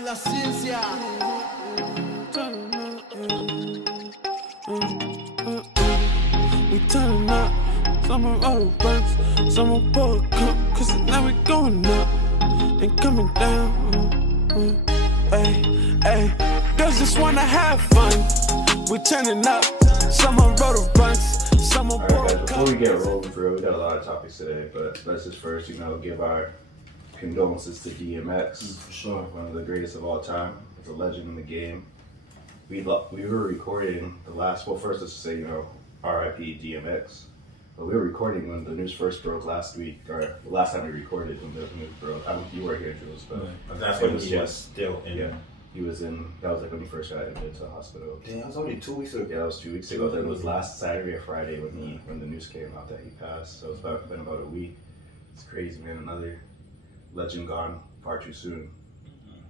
es la ciencia. We turning up, some of our burns, some of our cup, cause now we going up and coming down. Hey, girls just wanna have fun. We turning up, some of our burns, some of our cup. Before we get rolling through, we got a lot of topics today, but let's just first, give our condolences to DMX. For sure. One of the greatest of all time. He's a legend in the game. We were recording the last, first let's say, R.I.P. DMX. But we were recording when the news first broke last week, or the last time we recorded when the news broke. You were here, Jules, but that's when he was still in. Yeah, he was in. That was like when he first got admitted to the hospital. Damn, it was only 2 weeks ago. Yeah, it was 2 weeks ago. Then it was last Saturday or Friday when the news came out that he passed. So it's been about a week. It's crazy, man. Another legend gone far too soon.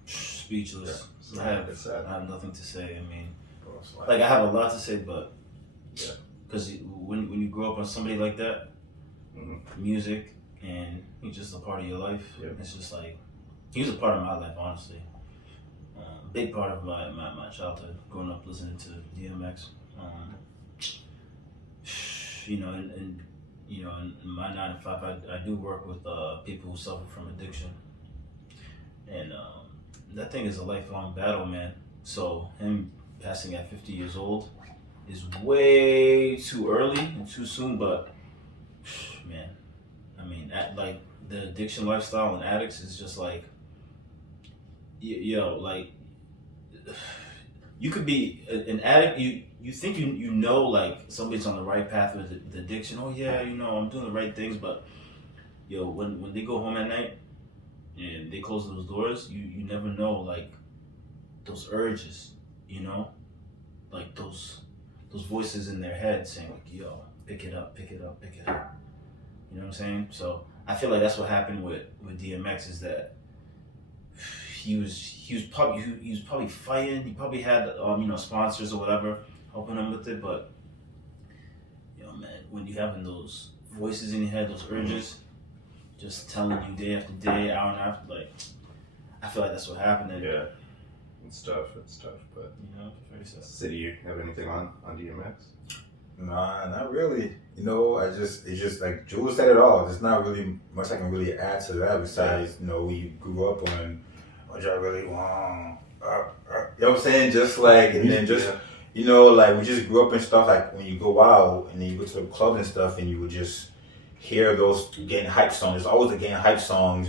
Speechless. Yeah, it's sad. I have nothing to say. I mean, I have a lot to say, but yeah. Because when you grow up on somebody like that, music, and he's just a part of your life, it's just like, he was a part of my life, honestly. Big part of my childhood, growing up listening to DMX. In my 9 to 5, I do work with people who suffer from addiction. And that thing is a lifelong battle, man. So him passing at 50 years old is way too early and too soon, but man, I mean, the addiction lifestyle and addicts is just like, like, you could be an addict, you think you know, like, somebody's on the right path with the addiction. Oh yeah, I'm doing the right things, but when they go home at night and they close those doors, you never know, like, those urges, like those voices in their head saying, like, yo, pick it up, pick it up, pick it up. You know what I'm saying? So I feel like that's what happened with DMX, is that he was probably fighting. He probably had sponsors or whatever helping him with it, but man, when you having those voices in your head, those urges, just telling you day after day, hour and after, like, I feel like that's what happened. And, yeah. It's tough, but very sad. City, you have anything on DMX? Nah, not really. It's just like Jules said it all. There's not really much I can really add to that besides, we grew up on what y'all really want. You know what I'm saying? Just like, and then just, like we just grew up and stuff, like when you go out and then you go to the club and stuff and you would just hear those getting hype songs. There's always the getting hype songs,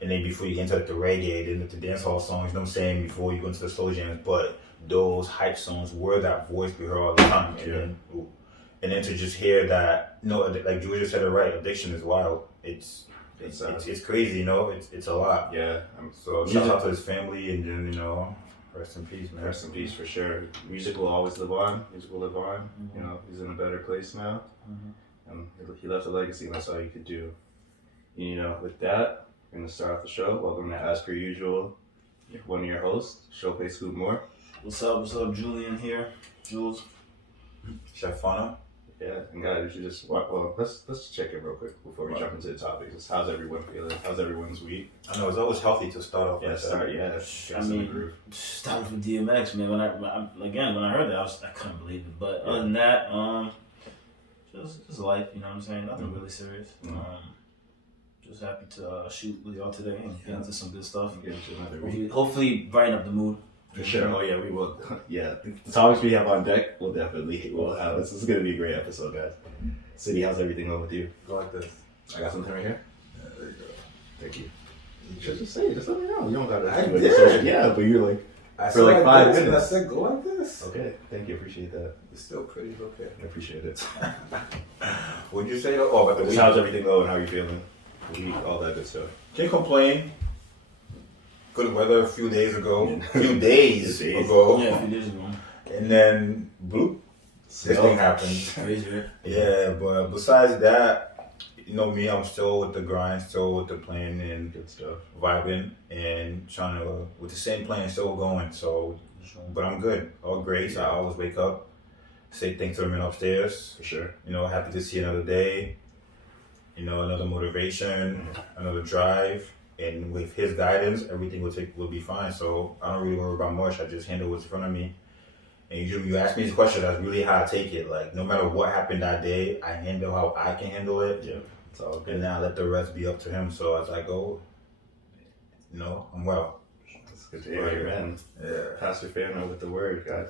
and then before you get into like the reggae, then the dance hall songs, before you go into the slow jams, but those hype songs were that voice we heard all the time. And then to just hear that, like Julia said it right, addiction is wild. It's crazy, it's a lot. Yeah. So shout out to his family, and then, rest in peace, man. Rest in peace for sure. Music will always live on. Music will live on. Mm-hmm. He's in a better place now. And he left a legacy, and that's all you could do. With that, we're going to start off the show. Welcome to, as per usual, one of your hosts, Showpay Scoop Moore. What's up, Julian here? Jules. Chef Fana. Yeah, and guys, we should just let's check in real quick before we jump into the topics. How's everyone feeling? How's everyone's week? I know it's always healthy to start off. Starting with DMX, man. When I heard that, I couldn't believe it. But other than that, just life. You know what I'm saying? Nothing really serious. Just happy to shoot with y'all today and get into some good stuff. Get into another week. Hopefully, brighten up the mood. For sure. Oh yeah, we will. Yeah, the topics we have on deck, we'll have. This is gonna be a great episode, guys. City, how's everything going with you? Go like this. I got something right here. Yeah, there you go. Thank you. You should just say it. Just let me know. You don't gotta. I did. Yeah, but you're like. I for like 5 minutes. I said go like this. Okay, thank you. Appreciate that. It's still pretty okay. I appreciate it. What'd you say? Oh, about the week. How's everything going? How are you feeling? The week, all that good stuff. Can't complain. Good weather a few days ago. Yeah, a few days ago. And then bloop. This thing happened. Crazy, right? Yeah, but besides that, me, I'm still with the grind, still with the plan and Good stuff. vibing and trying to, with the same plan, still going. So, but I'm good. All great. So I always wake up, say thanks to the men upstairs. For sure. Happy to see another day. Another motivation, another drive. and with his guidance, everything will be fine. So I don't really worry about much. I just handle what's in front of me. And you ask me this question, that's really how I take it. Like, no matter what happened that day, I handle how I can handle it. Yeah, it's all good. And now let the rest be up to him. So as I go, I'm well. That's good to hear, man. Yeah. Pastor Fano with the word, guys.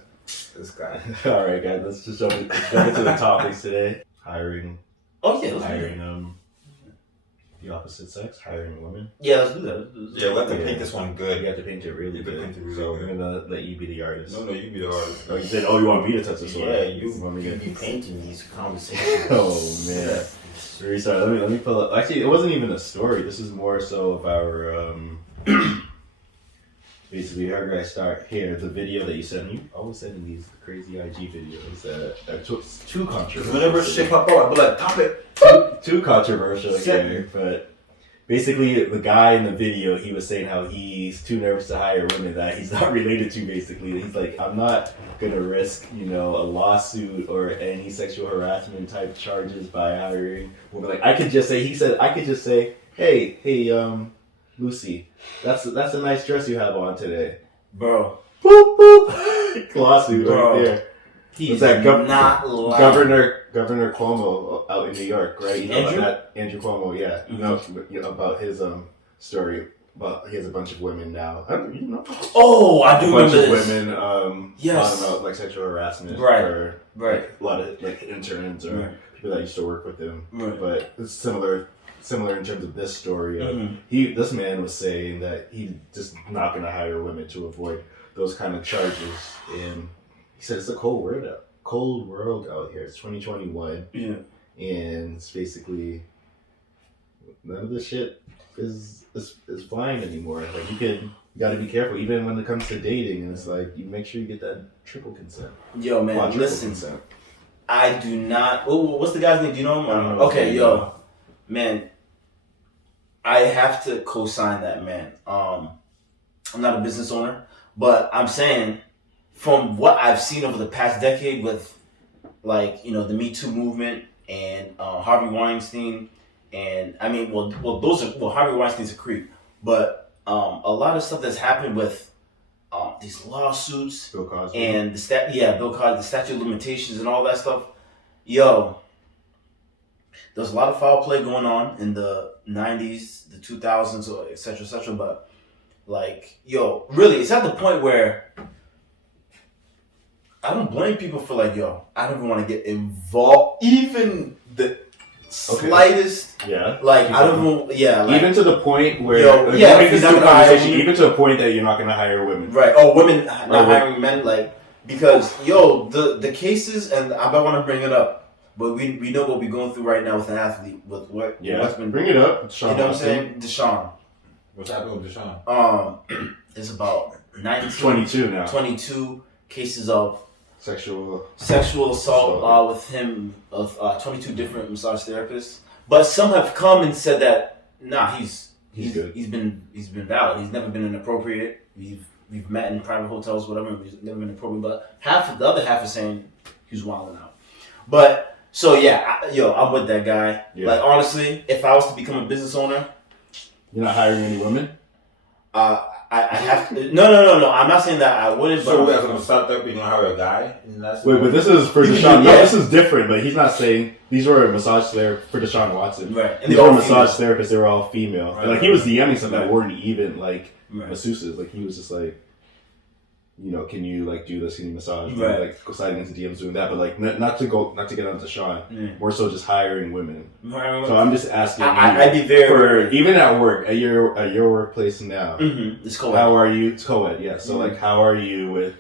This guy. All right, guys. Let's just jump into the topics today. Hiring. Oh yeah, let's Hiring the opposite sex, hiring women. Yeah, let's do that. Yeah, we have to paint this one good. You have to paint it really good. Paint it really So good. we're gonna let you be the artist. No, you be the artist. Oh, you said, you want me to touch this one? Yeah, you want me to be painting these conversations. Oh man. Very sorry. Let me pull up. Actually, it wasn't even a story. This is more so of our basically how do I start here? The video that you sent me. Always sending these crazy IG videos that are too controversial. Whenever shit pop up, I'll be like, top it. Too controversial again, but basically the guy in the video, he was saying how he's too nervous to hire women that he's not related to. Basically, he's like, I'm not gonna risk a lawsuit or any sexual harassment type charges by hiring women. Like I could just say, hey, Lucy, that's a nice dress you have on today, bro. Boop boop, lawsuit right there. He's that not lying. Governor Cuomo out in New York, right? You know Andrew? about that? Andrew Cuomo, yeah. You know about his story about he has a bunch of women now. Oh, I do remember this. A bunch of women yes. talking about like sexual harassment Right. Like, a lot of like interns or people that used to work with him. Right. But it's similar in terms of this story. This man was saying that he's just not gonna hire women to avoid those kind of charges, and he said it's a cold world out here. It's 2021. Yeah. And it's basically none of this shit is flying anymore. Like you gotta be careful, even when it comes to dating, and it's like you make sure you get that triple consent. Yo, man, listen. Consent. I do not. Oh, what's the guy's name? Do you know him? I don't know. Okay, yo, man, I have to co-sign that, man. I'm not a business owner, but I'm saying from what I've seen over the past decade with, like, the Me Too movement and Harvey Weinstein, and I mean, Harvey Weinstein's a creep, but a lot of stuff that's happened with these lawsuits, Bill Cosby. and Bill Cosby, the statute of limitations and all that stuff. Yo, there's a lot of foul play going on in the 90s, the 2000s, or et cetera, but like, yo, really, it's at the point where I don't blame people for like, yo, I don't even want to get involved, even the slightest. Yeah. Like, I don't know. Yeah. Like, even to the point where even to the point that you're not gonna hire women. Right. Oh, women not hiring men, like, because yo, the cases, and I don't want to bring it up, but we know what we're going through right now with an athlete, with what what's been bring it up. Deshaun, you know what I'm saying? Deshaun. What's happening with Deshaun? There's about 22 cases of sexual assault with him, of 22 different massage therapists. But some have come and said that he's good. He's been valid. He's never been inappropriate. We've met in private hotels, whatever. He's never been inappropriate. But the other half is saying he's wilding out. But so yeah, I'm with that guy. Yeah. Like, honestly, if I was to become a business owner, you're not hiring any women. I have to. No. I'm not saying that I wouldn't. So we're going to stop there. You're going to hire a guy? Wait, but this is for Deshaun. No, this is different. But he's not saying these were massage therapists for Deshaun Watson. Right. And these were massage therapists. They were all female. Right. And like he was DMing some that weren't even like masseuses. Like he was just like, can you like do this? Can you massage? Right. Like sliding into DMs doing that, but like not to get on Deshaun. More so just hiring women. Right. So I'm just asking. I'd be very even at work at your workplace now. Mm-hmm. It's co-ed. How are you? It's co-ed, yeah. So like, how are you with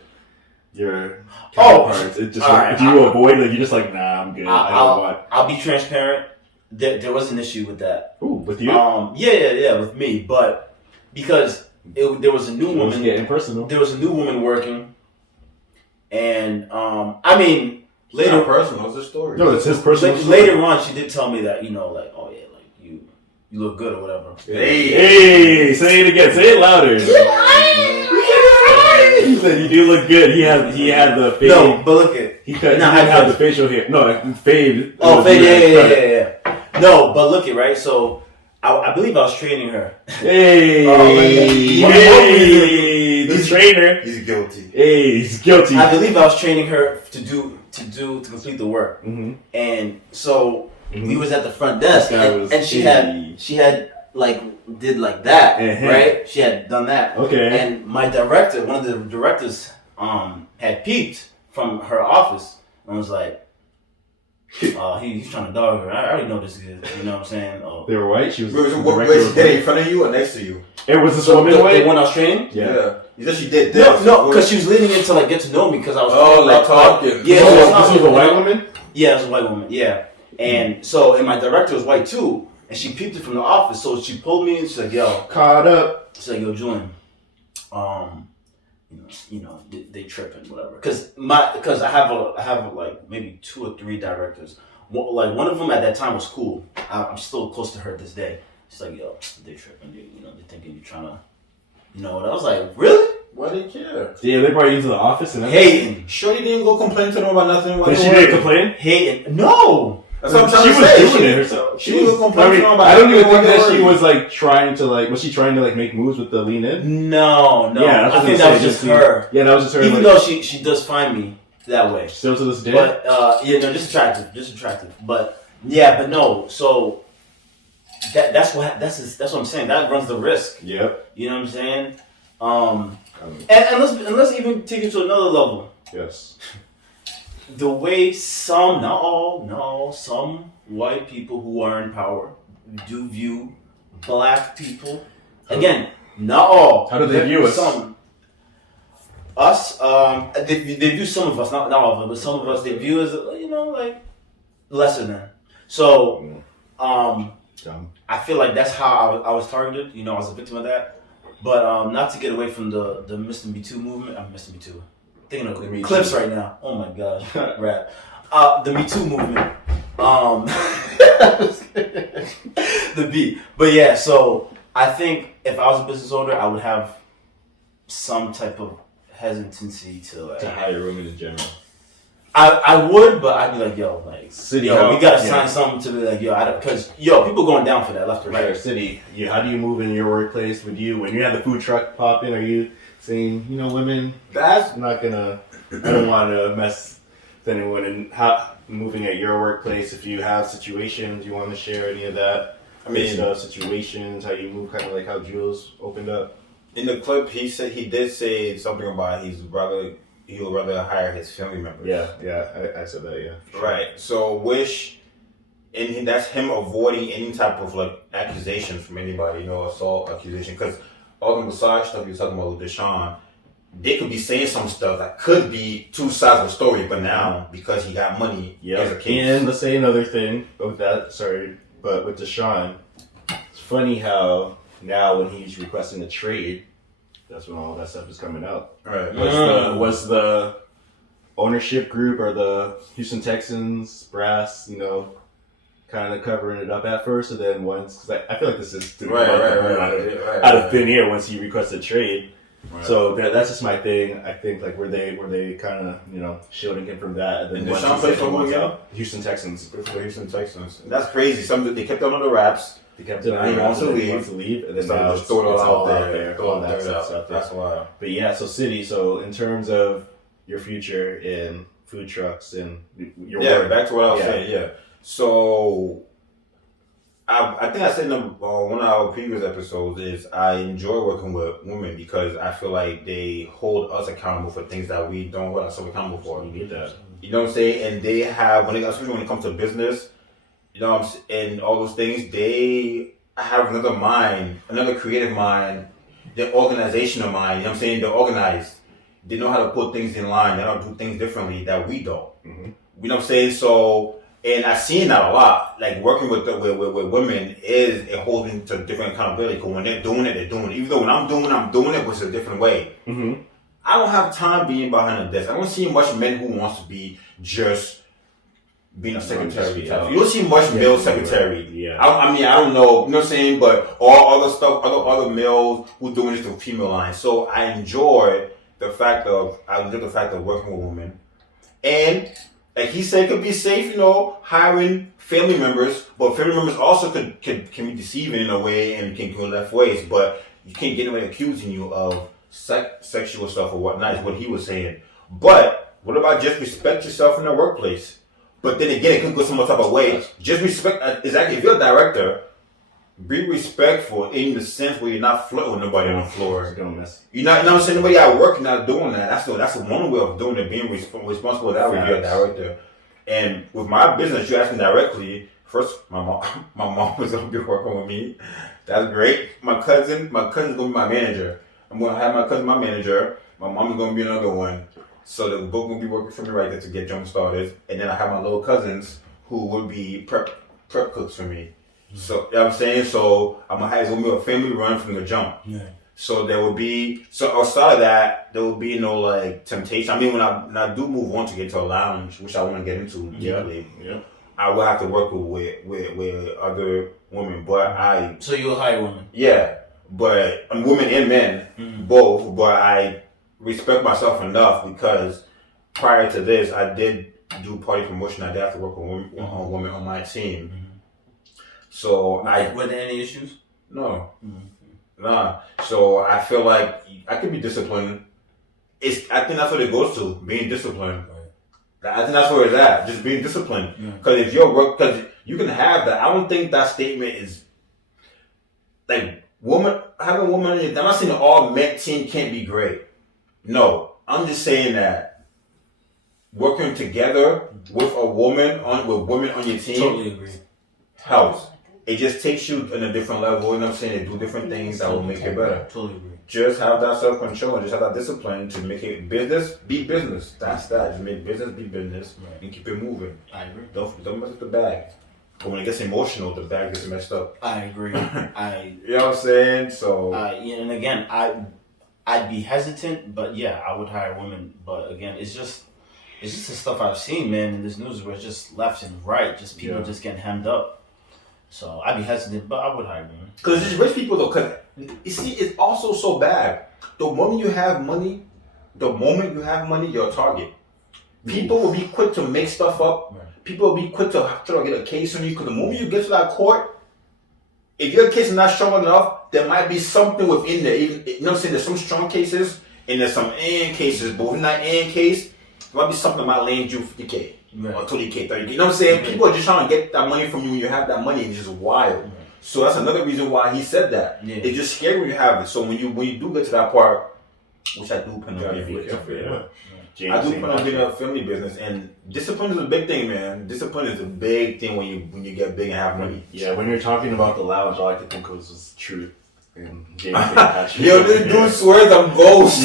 your counterparts? It just do you avoid like you're just like, nah, I'm good. I don't want. I'll be transparent. There was an issue with that. Ooh, with you? Yeah, with me, but because there was a new woman. Getting personal. There was a new woman working, and I mean, later. It's not personal. It's a story. No, it's his personal story. Later on, she did tell me that like, oh yeah, like you look good or whatever. Hey, say it again. Say it louder. He said you do look good. He had the fade. No, but look at he didn't have the facial hair. No, fade. Oh, fade. Yeah. No, but look at right. So I believe I was training her. Hey, the trainer. He's guilty. Hey, he's guilty. I believe I was training her to complete the work, and so we was at the front desk, and she had like did like that, right? She had done that. Okay. And my director, one of the directors, had peeped from her office and was like, he's trying to dog her. I already know this is, you know what I'm saying? They were white. She was. Wait, she did it in front of you or next to you? It was this woman white. The one I was training? Yeah. You said she did this. No, because she was leading in to like get to know me because I was talking. Yeah, this was a white woman. Yeah, it was a white woman. Yeah, and so my director was white too, and she peeped it from the office. So she pulled me and she's like, "Yo, caught up." She's like, "Yo, Julian, they tripping, whatever." Because I have like maybe 2 or 3 directors. Like one of them at that time was cool. I'm still close to her this day. She's like, "Yo, they tripping. They thinking you're trying to, And I was like, really? Why they care? Yeah, they brought you into the office and hating. Shorty didn't go complain to them about nothing. But she didn't complain? Hating. No. That's what I'm trying to say. She was doing it herself. She was complaining about I don't even think that she was like trying to like. Was she trying to like make moves with the lean in? No. Yeah, I think that was just her. Yeah, that was just her. Even though she does find me that way. Still to this day. But just attractive. But yeah, but no. So that's what I'm saying. That runs the risk. Yep. You know what I'm saying? And let's even take it to another level. Yes. The way some, not all, some white people who are in power do view black people. Again, not all. How do they view us? Some. Us, they view some of us, not all of them, but some of us they view as like lesser than. So, I feel like that's how I was targeted. I was a victim of that. But not to get away from the Mr. Me Too movement. I'm Mr. Me Too. Thinking of clips right now. Oh my gosh, rap. The Me Too movement. The beat. But yeah, so I think if I was a business owner, I would have some type of hesitancy to hire women in general. I would, but I'd be like, city. We gotta sign something to be like, because people going down for that left or right. Or city. How do you move in your workplace? When you have the food truck popping, are you saying, women? That's not gonna. I don't want to mess with anyone. And moving at your workplace, if you have situations, you want to share any of that? Situations, how you move, kind of like how Jules opened up. In the clip, he did say something about he would rather hire his family members. Yeah, I said that, yeah. Sure. Right. So and that's him avoiding any type of like accusations from anybody, assault accusation. Because all the massage stuff you're talking about with Deshaun, they could be saying some stuff that could be 2 sides of the story, but now because he got money, there's a case. And let's say another thing with that. Sorry, but with Deshaun, it's funny how now when he's requesting a trade, that's when all that stuff is coming out. Right. Was the ownership group or the Houston Texans brass, kind of covering it up at first, and then once, because I feel like this is out of thin air once he requested a trade. Right. So that's just my thing. I think like were they kind of shielding him from that, and then once he said he wants out, Houston Texans. The Houston Texans. And that's crazy. Something they kept it under wraps. He wants to leave, and then now just throw it all out there. That's why. But yeah, so city. So in terms of your future in food trucks and your work, back to what I was saying. Yeah. So I think I said in one of our previous episodes is I enjoy working with women because I feel like they hold us accountable for things that we don't hold ourselves accountable for. You need that. You know what I'm saying? And they have, especially when it comes to business, and all those things, they have another mind, another creative mind, their organizational mind. You know what I'm saying? They're organized. They know how to put things in line. They know how to do things differently that we don't. Mm-hmm. You know what I'm saying? So, and I've seen that a lot. Like working with women is it holds me to different accountability. Because when they're doing it, they're doing it. Even though when I'm doing it, but it's a different way. Mm-hmm. I don't have time being behind a desk. I don't see much men who wants to be just being a secretary. You don't see much male secretary. Yeah. I don't know. You know what I'm saying? But all other stuff, other males who doing this to female lines. So I enjoy the fact of working with women. And Like he said, could be safe, hiring family members, but family members also can be deceiving in a way and can go left ways. But you can't get anybody accusing you of sexual stuff or whatnot. Is what he was saying. But what about just respect yourself in the workplace? But then again, it could go some type of way. Just respect. Exactly. If you're a director, be respectful in the sense where you're not flirting with nobody on the floor. You're not saying nobody at work. You're not doing that. That's one way of doing it. Being responsible with that when you're a director. And with my business, you asked me directly. First, my mom was gonna be working with me. That's great. My cousin's gonna be my manager. I'm gonna have my cousin my manager. My mom's gonna be another one. So they're both gonna be working for me right there to get jump started. And then I have my little cousins who would be prep cooks for me. So, you know what I'm saying? So, it's going to be a family run from the jump. Yeah. So, outside of that, there will be no, temptation. I mean, when I do move on to get to a lounge, which I want to get into deeply, I will have to work with other women, but So, you'll hire women? Yeah. But, women and men, both, but I respect myself enough because prior to this, I did do party promotion. I did have to work with women on my team. So were there any issues? No. Nah. So I feel like I could be disciplined. I think that's what it goes to, being disciplined. Right. I think that's where it's at, just being disciplined. Because if your work, because you can have that. I don't think that statement is having a woman on your. I'm not saying that all men team can't be great. No, I'm just saying that working together with women on your team. Totally agree. Helps. It just takes you in a different level, you know what I'm saying? They do different things that will make it better. Totally agree. Just have that self-control and just have that discipline to make it business, be business. That's that. Just make business be business and keep it moving. I agree. Don't mess with the bag. But when it gets emotional, the bag gets messed up. I agree. You know what I'm saying? So... and again, I'd be hesitant, but yeah, I would hire women. But again, it's just the stuff I've seen, man, in this news where it's just left and right. Just people just getting hemmed up. So I'd be hesitant, but I would hire women. Because it's rich people though. Because you see, it's also so bad. The moment you have money, you're a target. People will be quick to make stuff up. Right. People will be quick to try to get a case on you. Because the moment you get to that court, if your case is not strong enough, there might be something within there. Even, you know what I'm saying? There's some strong cases and there's some AN cases. But within that AN case, there might be something that might land you 50K. Right. Or 20K, 30K. You know what I'm saying? Right. People are just trying to get that money from you when you have that money. It's just wild. Right. So that's another reason why he said that. Yeah. It's just scary when you have it. So when you do get to that part, which I do plan on being I do plan on being a family business, and discipline is a big thing, man. Discipline is a big thing when you get big and have money. Yeah, when you're talking about the lounge, all I could think of was truth and James Patrick. Yo, this dude swears I'm ghost.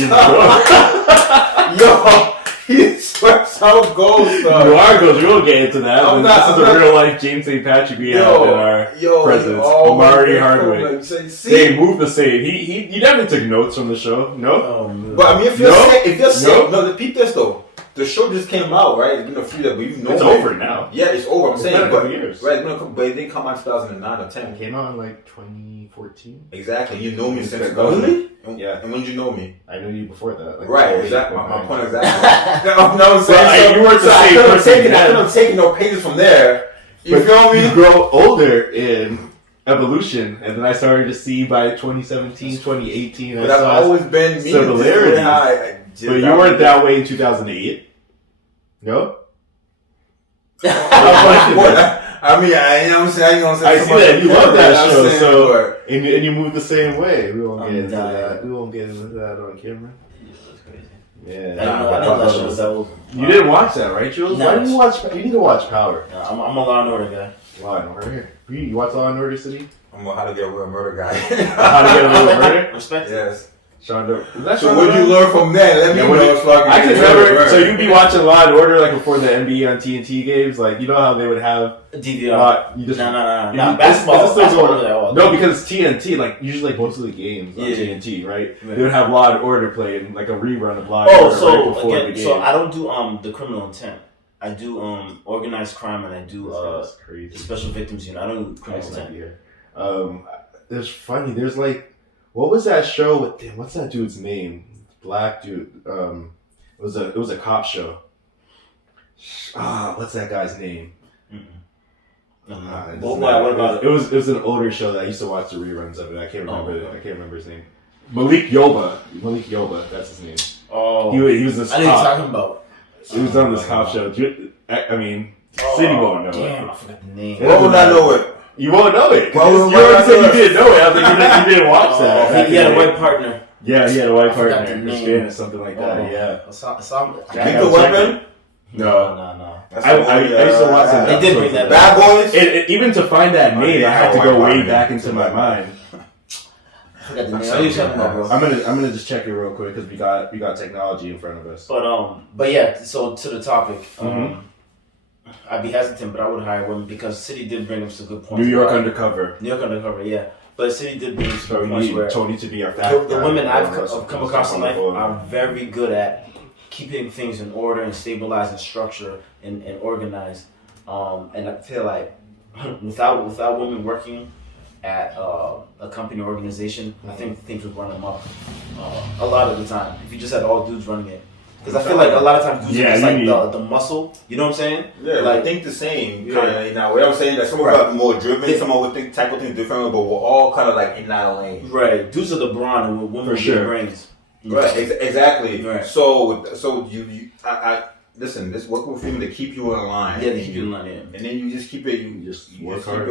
Yo. He swears I'm ghost. You are ghost. We'll get into that. This is a real life James St. Patrick we have in our presence. Omari Hardwick. They moved the same. He never took notes from the show. No. Oh, no. But I mean, if you're sick, no, repeat this though. The show just came out, right? It's been a few that we've known. It's over now. Yeah, it's over. I'm saying, been a couple years. Right? But it didn't come out in 2009 or 10. It came out in 2014. Exactly. You know me since really? Yeah. And when did you know me? I knew you before that. Right. Exactly. My point exactly. No, I'm saying. You weren't the same person. I couldn't have taken no pages from there. You feel me? You grow older in evolution, and then I started to see by 2017, 2018. But I've always been me. Similarities. But you weren't that way in 2008. No? I mean, you know what I'm saying? I see that. You love that show, and you move the same way. We won't get into that. We won't get into that on camera. That's crazy. Yeah. I know that show was that old. You didn't watch that, right, Jules? No, why didn't you watch? You need to watch Power. Yeah, I'm a Law and Order guy. Law and Order. You watch Law and Order, City? I'm a How to Get Away with Murder guy. How to Get Away with Murder? Respect. Yes. So what did you learn from that? Let me know. I can remember. So you'd be watching Law and Order like before the NBA on TNT games, like you know how they would have DVR. No. Basketball. No, because it's TNT. Like usually, like most of the games on TNT, right? They would have Law and Order playing like a rerun of Law and Order right before the game. So I don't do the criminal intent. I do organized crime, and I do special victims unit. I don't do criminal intent. There's funny. There's like. What was that show with? What's that dude's name? Black dude. It was a cop show. What's that guy's name? What about it? It was an older show that I used to watch the reruns of it. I can't remember his name. Malik Yoba, that's his name. Oh, he was this. I know what you're talking about. He was on this cop show. I mean, City won't know it. Damn, I forgot the name. Why would I know it? You won't know it. You Why already said you didn't know it. I was like, you didn't watch that. He had a white partner. Yeah, he had a white partner. Spanish, something like that. Yeah. Think the Weapon? No. I used to watch it. They did bring that Bad Boys? Even to find that name, I had to go way back into my mind. I forgot the name. What are you talking about, bro? I'm gonna just check it real quick because we got technology in front of us. But yeah. So to the topic, I'd be hesitant, but I would hire women because City did bring up some good points. New York Undercover, yeah. But City did bring up some so good we points need where Tony to be our fact. the women I've come across in life are very good at keeping things in order and stabilized and structured and organized. And I feel like without women working at a company or organization, I think things would run amok a lot of the time. If you just had all dudes running it. Because I feel like a lot of times dudes are just like the muscle. You know what I'm saying? Yeah, like think the same. Kind of. Now, what I'm saying that some of us are more driven, some of us tackle things differently, but we're all kind of like in that lane. Right. Dudes are the brawn and women are the brains. Right. Exactly. Right. So I listen. This work with women to keep you in line. Yeah, they keep you in line. Yeah. And then you just keep it. You just work hard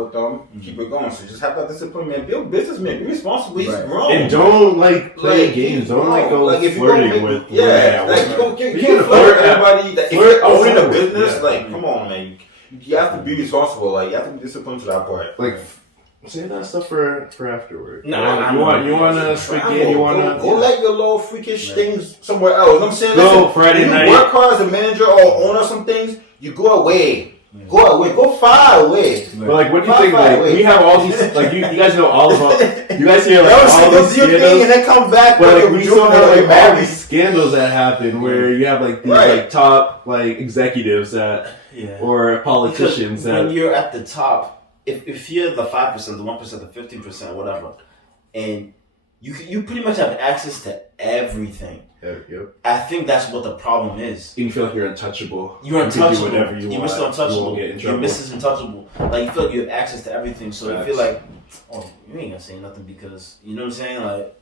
with them. Keep it going. So just have that discipline, man. Build business, man. Be responsible. Right. Grown. And don't play games. Don't go flirting with. You can't flirt everybody. If you're owning a business, come on, man. You have to be responsible. Like you have to be disciplined to that part. Like. Save that stuff for afterward. No, you want to spaghetti? You want to go let your little freakish things somewhere else. You know what I'm saying? Go Friday night. You work hard as a manager or owner of some things. You go away. Go away. Go far away. But like, what do you think? Like, we have all these. Like, you guys know all about. You guys hear like all these scandals, and then come back. But like, we still have like all these scandals that happen where you have like these like top like executives that or politicians that when you're at the top. If you're the 5%, the 1%, the 15%, whatever, and you pretty much have access to everything. Yep. I think that's what the problem is. You feel like you're untouchable. You're untouchable. Whatever you you're want. Mr. Untouchable. You're Mrs. Untouchable. Like you feel like you have access to everything, so you feel like, oh, you ain't gonna say nothing because you know what I'm saying. Like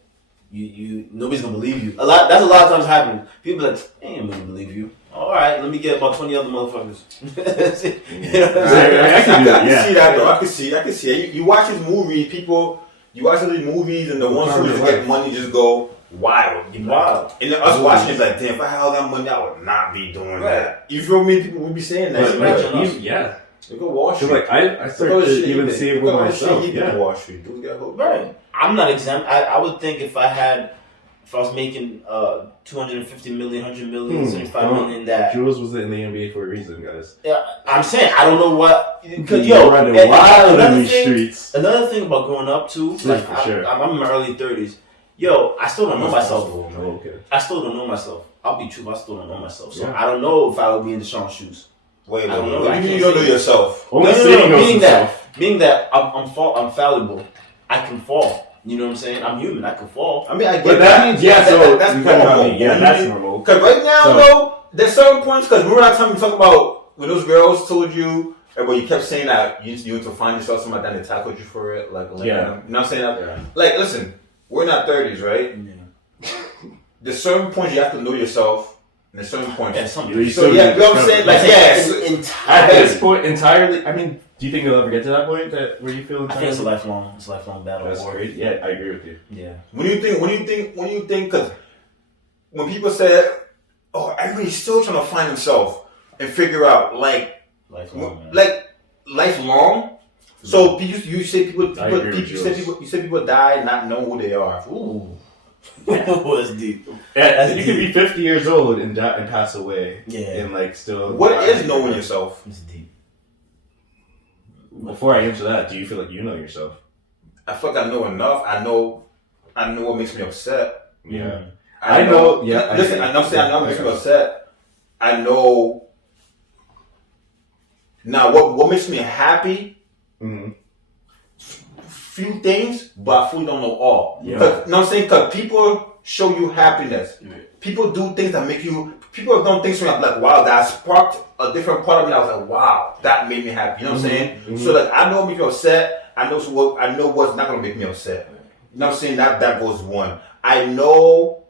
you nobody's gonna believe you. That's a lot of times happening. People are like, I ain't gonna believe you. All right, let me get about 20 other motherfuckers. You know what I'm saying? I can see that though. I can see it. You watch these movies, people. You watch these movies, and the ones who just get money just go wild. Wild. And then us watching it's like, damn, if I had all that money, I would not be doing that. You feel me? People would be saying that. Yeah. Look at Wall Street. Like I started to even see it with myself. Yeah. Wall Street. Dudes got hooked. Right. I'm not exempt. I would think if I was making 250 million, 100 million, 75 million, that Jules was in the NBA for a reason, guys. Yeah, I'm saying I don't know what. You're running wild in these streets. Another thing about growing up too, like I'm in my early 30s. Yo, I still don't know myself. Okay. I still don't know myself. I'll be true. I still don't know myself. So I don't know if I would be in Deshaun's shoes. Wait, I don't know. You don't know yourself. No, meaning that I'm fallible. I can fall. You know what I'm saying? I'm human. I can fall. I mean, I get that. That's normal. Yeah, that's normal. Because right now, though, there's certain points. Because remember that time we talked about when those girls told you, but you kept saying that you need to find yourself somebody that they tackled you for it, like you know what I'm saying? That, like, listen, we're in our 30s, right? Yeah. There's certain points you have to know yourself. And there's certain points. Yeah, you know what I'm saying? Like, at this point, entirely. I mean, do you think you'll ever get to that point where you feel? I think it's a lifelong battle. That's great. Yeah, I agree with you. Yeah. When you think, because when people say, "Oh, everybody's still trying to find himself and figure out lifelong." So you say people die not knowing who they are. Ooh. That's deep. You could be 50 years old and pass away. Yeah. And like still. What is knowing yourself? It's deep. Before I answer that, do you feel like you know yourself? I feel like I know enough. I know what makes me upset. Yeah. I know. Listen, I know what makes me upset. I know. Now, what makes me happy? Mm-hmm. few things, but I fully don't know all. Yeah. You know what I'm saying? Because people show you happiness. People do things that make you. People have done things for me. I'm like, wow, that sparked a different part of me. I was like, wow, that made me happy. You know what I'm saying? Mm-hmm. So like, I know what makes me upset. I know what's not gonna make me upset. You know what I'm saying? That goes one. I know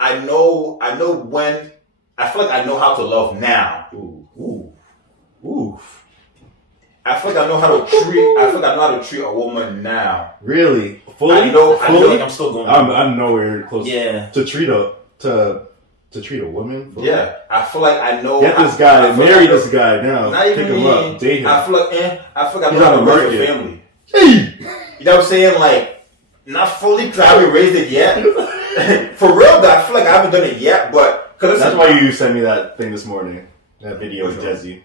when. I feel like I know how to love now. Ooh. I feel like I know how to treat a woman now. Really? Fully? I feel like I'm still going. I'm nowhere close. Yeah. To treat a woman. Fully? Yeah. I feel like I know. Get this guy. Marry this guy now. Not even Pick him up. Date him. I feel like I He's know how on to the raise a market. family. Hey! You know what I'm saying? Like, not fully because I haven't raised it yet. For real though, I feel like I haven't done it yet, but That's why you sent me that thing this morning. That video of Which one?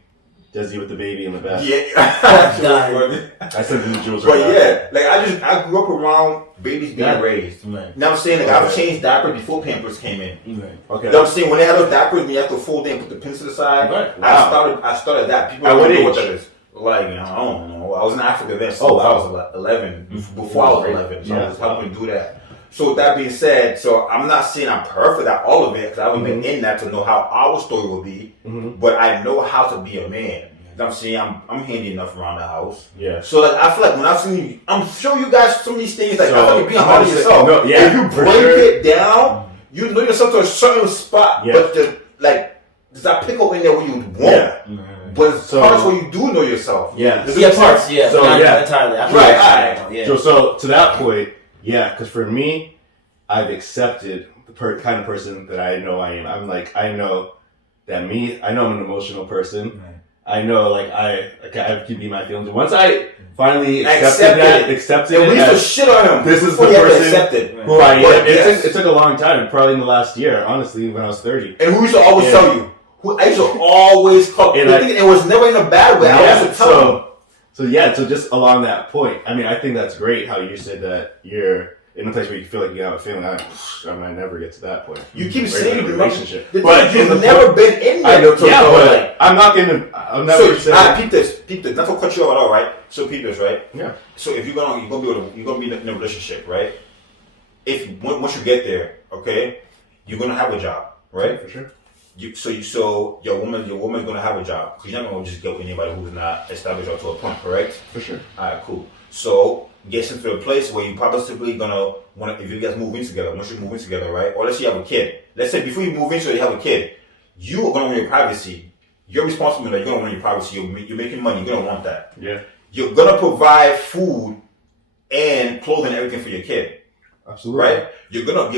Desi with the baby in the back. Yeah. I sent it to Jules. But right yeah, like I grew up around babies being raised. Right. You know what I'm saying? Like I've changed diapers before Pampers came in. Right. Okay. You know what I'm saying? When they had those diapers, you have to fold in and put the pins to the side. Right. Wow. I started that. People At don't what know what age? that is. Like, I don't know. I was in Africa then, so Oh, wow. I was like 11. Before I was 11, so I Yeah. was helping do that. So with that being said, so I'm not saying I'm perfect at all of it because I haven't been in that to know how our story will be. But I know how to be a man. You know what I'm saying? I'm handy enough around the house. Yeah. So like I feel like when I've seen you, I'm showing you guys some of these things like I feel like you're being I'm hard on gonna say- yourself. no, yeah, if you for break sure. it down, you know yourself to a certain spot, Yeah. but there's that pickle in there where you won't. Yeah. But it's So- parts where you do know yourself. Yeah. Does it Yeah, make parts. sense? Yeah. So, but not yeah. entirely. I feel Right, like- alright. Yeah. So to that point, yeah, because for me, I've accepted the kind of person that I know I am. I'm like, I know that I know I'm an emotional person. I know, like, I can be my feelings. Once I finally accepted And we used to as shit on him. this is before the he had to person accept it. who I am. But yes. It took a long time, probably in the last year, honestly, when I was 30. And who used to always Yeah. tell you? I used to always call. And It was never in a bad way. I used to tell him. So just along that point, I mean, I think that's great how you said that you're in a place where you feel like you have a feeling. I might never get to that point. You keep Right, saying in a you relationship, but in the you've never point- been in I there. know, to yeah, know, but like, I'm not gonna. I'm never so, saying. peep this. Not to cut you off at all, right? So peep this, right? Yeah. So if you're gonna be in a relationship, right? Once you get there, okay, you're gonna have a job, right? For sure. So your woman's gonna have a job because you're not gonna just get with anybody who's not established up to a point, correct? For sure. All right, cool. So get into a place where you probably gonna want if you guys move in together. Once you move in together, right? Or let's say you have a kid. Let's say before you move in, so you have a kid, you are gonna want your privacy. You're responsible. You're gonna want your privacy. You're making money. You're gonna want that. Yeah. You're gonna provide food and clothing and everything for your kid. Absolutely. Right? You're gonna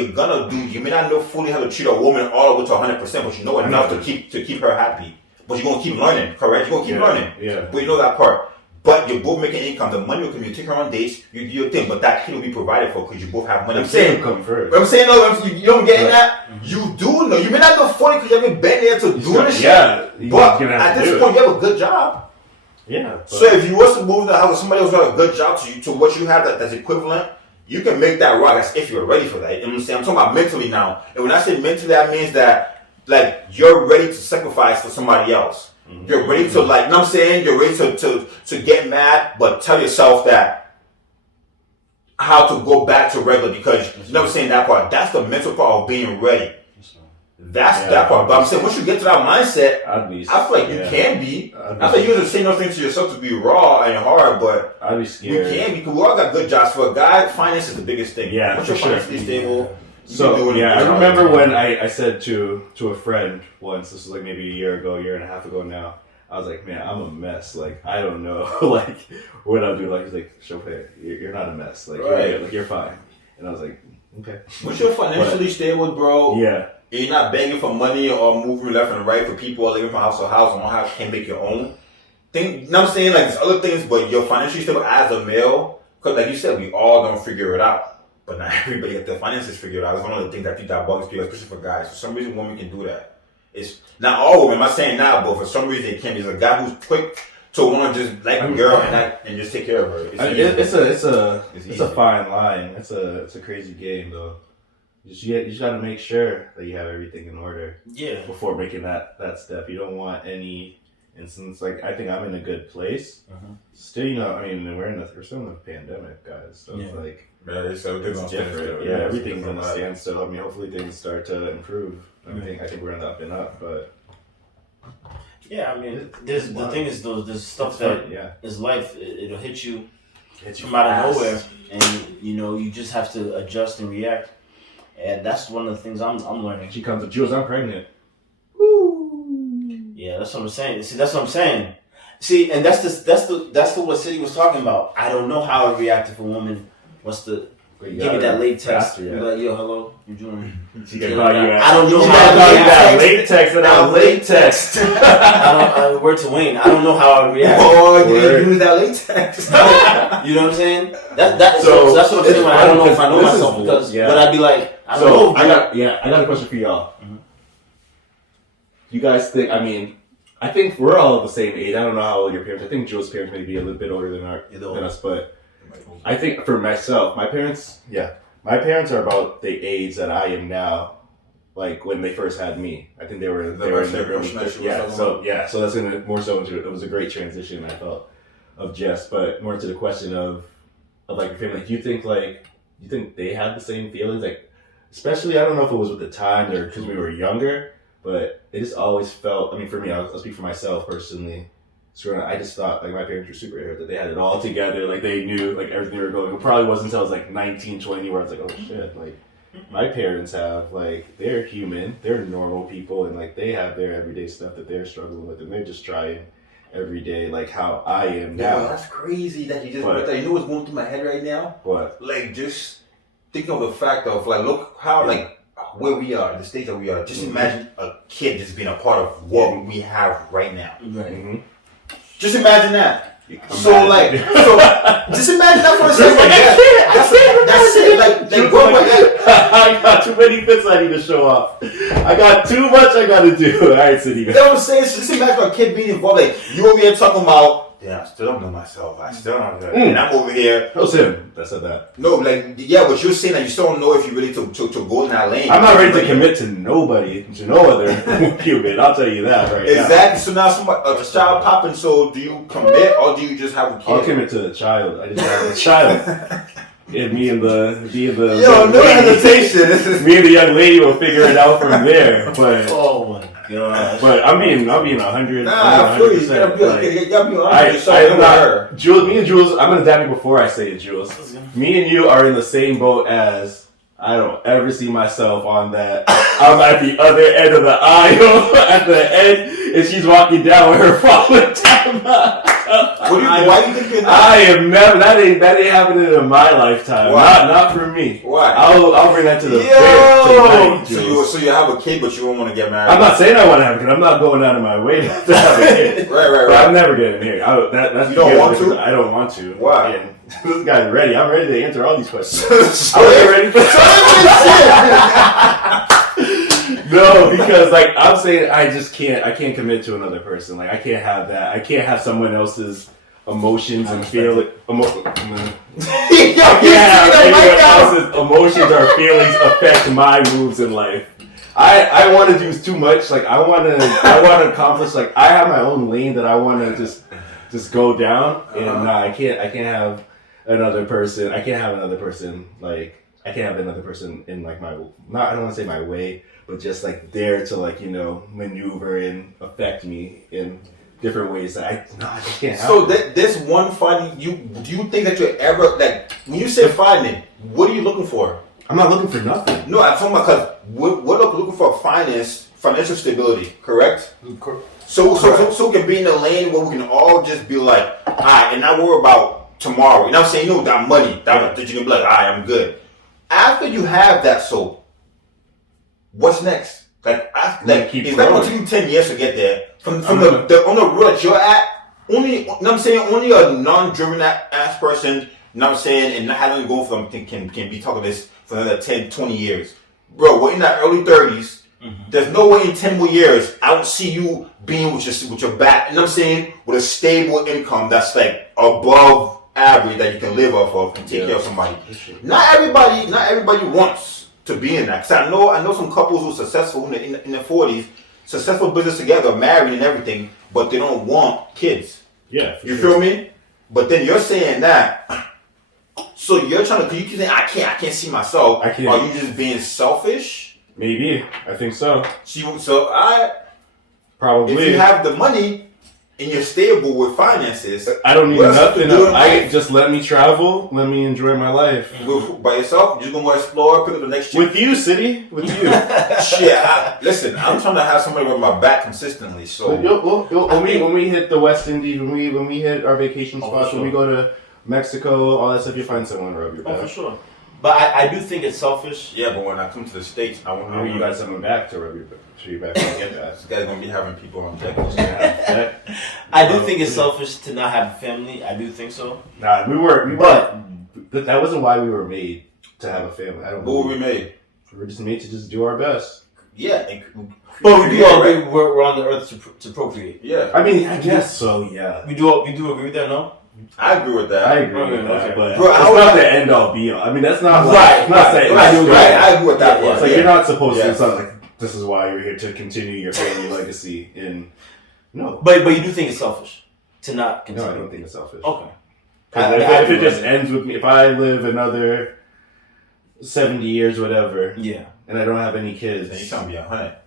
do. You may not know fully how to treat a woman all the way to 100%, but you know enough to keep her happy. But you're gonna keep learning, correct? You're gonna keep learning. Yeah. But you know that part. But you're both making income. The money will come. You take her on dates. You do your thing. But that kid will be provided for because you both have money. I'm saying. come first. I'm saying no. You know what I'm getting at? You do know. You may not know fully because you haven't been there to do this shit. Yeah. But at this point, you have a good job. Yeah. So if you was to move to the house with somebody else who had a good job to what you have that's equivalent, you can make that rock. That's if you're ready for that. You know what I'm saying? I'm talking about mentally now. And when I say mentally, that means that like you're ready to sacrifice for somebody else. Mm-hmm. You're ready to like, you know what I'm saying? You're ready to get mad, but tell yourself that how to go back to regular because you know what I'm saying, that part. That's the mental part of being ready. That's that part. But I'm saying once you get to that mindset, I feel like you can be. I feel like you have to say nothing to yourself to be raw and hard, but I'd be scared. you can because we all got good jobs. For a guy, finance is the biggest thing. Yeah, once for you're sure. financially stable. So yeah, I remember when I said to a friend once. This was like maybe a year and a half ago now. I was like, man, I'm a mess. Like I don't know, like what I'll do. Like he's like, Chopin, you're not a mess. Like you're fine. And I was like, okay. Once you're financially stable, bro. Yeah. And you're not begging for money or moving left and right for people or living from house to house and can't make your own thing. You know what I'm saying? Like there's other things, but you're financially stable as a male. Because like you said, we all don't figure it out. But not everybody get their finances figured out. It's one of the things that bugs people, especially for guys. For some reason, women can do that. It's not all women. I'm not saying now, but for some reason, it can. There's a guy who's quick to want to just like a girl and just take care of her. It's a fine line. It's a crazy game though. You just got to make sure that you have everything in order. Yeah. Before making that step, you don't want any And since like I think I'm in a good place, still, I mean, we're still in a pandemic, guys. So it's like it's different. Yeah, everything's in a standstill. I mean, hopefully things start to improve. I think we're in the up and up, but yeah, I mean, the thing is though, there's stuff that is life. It'll hit you from out of nowhere, and you just have to adjust and react. And that's one of the things I'm learning. She comes to Jules, I'm pregnant. Yeah, that's what I'm saying. See, that's what I'm saying. See, and that's the what City was talking about. I don't know how I react if a woman wants to give me that late text. Be like, yo, hello, you doing? She can call you. I don't know how I react. That late text and that late text. Word to Wayne. I don't know how I react. Oh, you use that late text. You know what I'm saying? So that's what I'm saying. When I don't know if I know myself, because would I be like, I don't know. I got a question for y'all. You guys think? I mean, I think we're all the same age. I don't know how old your parents. I think Joe's parents may be a little bit older than us, but I think for myself, my parents are about the age that I am now. Like when they first had me, I think they were in their early 30s. So that's more so into it. It was a great transition, I felt, of Jess. But more to the question of like your family. Do you think they had the same feelings? Like, especially, I don't know if it was with the time or because we were younger. But it just always felt, I mean, for me, I'll speak for myself personally. I just thought, like, my parents were super that they had it all together. Like, they knew, like, everything they were going. It probably wasn't until I was, like, 19, 20 where I was like, oh, shit. Like, my parents have, like, they're human. They're normal people. And, like, they have their everyday stuff that they're struggling with. And they're just trying every day, like, how I am now. Yeah, that's crazy that you just brought that. You know what's going through my head right now? What? Like, just thinking of the fact of, like, look how, like, where we are, the stage that we are. Just imagine a kid just being a part of what we have right now. Right. Mm-hmm. Just imagine that. So just imagine that for a second. That's it. Like bro, I got too many bits I need to show off. I got too much I got to do. All right, City. You know what I'm saying? So just imagine a kid being involved. Like you over here talking about. Yeah, I still don't know myself. I still don't know. And I'm over here. That was him that said that. No, like, yeah, but you're saying that you still don't know if you're ready to go in that lane. I'm not ready to commit to nobody, to no other human. I'll tell you that right now. Exactly. So now a child popping, so do you commit or do you just have a kid? I'll commit to a child. I just have a child. And me and the Yo, no hesitation. Me and the young lady will figure it out from there. But oh my god! But I'm being 100. Nah, I feel you. You gotta be honest. Jules, me and Jules. I'm gonna dab you before I say it, Jules. Me and you are in the same boat as. I don't ever see myself on that. I'm at the other end of the aisle, at the end, and she's walking down with her falling down. Why do you think you're not? I am never. That ain't happening in my lifetime. Why? Not for me. Why? I'll bring that to the tonight, so you have a kid, but you don't want to get married. I'm not saying I want to have a kid. I'm not going out of my way to have a kid. right. But I'm never getting married. That's you don't want to? I don't want to. Why? And this guy's ready. I'm ready to answer all these questions. I'm ready for No, because like I'm saying, I can't commit to another person. Like I can't have that. I can't have someone else's emotions and feelings. Emotions or feelings affect my moves in life. I want to do too much. Like I want to accomplish. Like I have my own lane that I want to just go down. And I can't have another person. I can't have another person. Like I can't have another person in like I don't want to say my way, but just like there to like maneuver and affect me in different ways. I just can't have. So this one finding, do you think that you're ever like when you say finding, what are you looking for? I'm not looking for nothing. No, I'm talking about because we're looking for financial stability, correct? So we can be in a lane where we can all just be like, all right, and not worry about tomorrow. You know what I'm saying? That money that you can be like, all right, I'm good. After you have that, so what's next? Like it's not going to take you 10 years to get there. From on the road that you're at, only a non-driven ass person, you know what I'm saying, and not having to go from can be talking this for another 10, 20 years. Bro, we're in our early 30s. Mm-hmm. There's no way in 10 more years I don't see you being with your back, you know what I'm saying, with a stable income that's like above average that you can live off of and take care of somebody. Not everybody wants to be in that. Cause I know some couples who are successful in their 40s successful business together, married and everything, but they don't want kids. Yeah, you feel me? But then you're saying that, so you're trying to, cause you keep saying I can't see myself. I can't. Are you just being selfish? Maybe, I think so. Probably. If you have the money and you're stable with finances, I don't need nothing. I just let me travel, let me enjoy my life. By yourself, you're just gonna explore, pick up the next chick. With you, City. With you. Shit, listen, I'm trying to have somebody with my back consistently. So when we hit the West Indies, when we hit our vacation spots, when we go to Mexico, all that stuff, you find someone to rub your back. Oh, for sure. But I do think it's selfish. Yeah, but when I come to the States, I want you got someone back to rub your back. So you back to get that. This guy's gonna be having people on deck. I do think it's selfish to not have a family. I do think so. Nah, we were, but that wasn't why we were made to have a family. I don't know. What were we made? We were just made to just do our best. Yeah. But we do all agree we're on the earth to procreate. Yeah. I mean, I guess so, yeah. We do agree with that, no? I agree with that. I agree with that, okay. but Bro, it's not the end all be all. I mean, that's not right. Not saying I agree with that. It's like you're not supposed to. It's not like this is why you're here to continue your family legacy. No, but you do think it's selfish to not continue. No, I don't think it's selfish. Okay. If it just ends with me, if I live another 70 years, whatever, and I don't have any kids, then you're trying to be 100.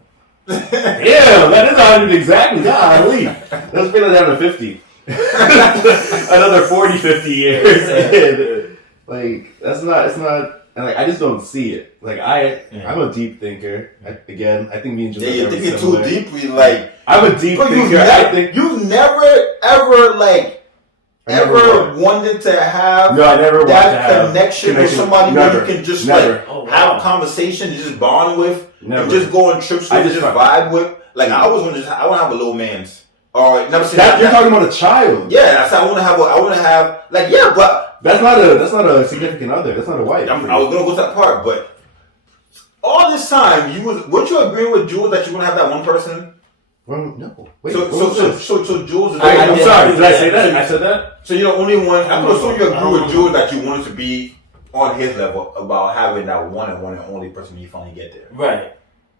Yeah, that is 100 exactly. Golly, let's bring it down to 50. Another 40, 50 years. Like that's not. It's not. And like I just don't see it. Like I'm a deep thinker. I think me and Julie you're are very thinking similar. too deeply. Like I'm a deep thinker. I think you've never ever wanted to have that connection with somebody where you can just have a conversation, you just bond with, you just go on trips with, just vibe with. Like I want to have a little man's. Or never seen that. You're talking about a child. Yeah, I want to have but that's not a significant other. That's not a wife. I was gonna go to that part, but all this time weren't you agreeing with Jules that you want to have that one person? Well, no. Wait. So Jules. I'm sorry. Did I say that? I said that. So you're the only one. I'm gonna assume you agree with Jules that you wanted to be on his level about having that one and only person when you finally get there. Right.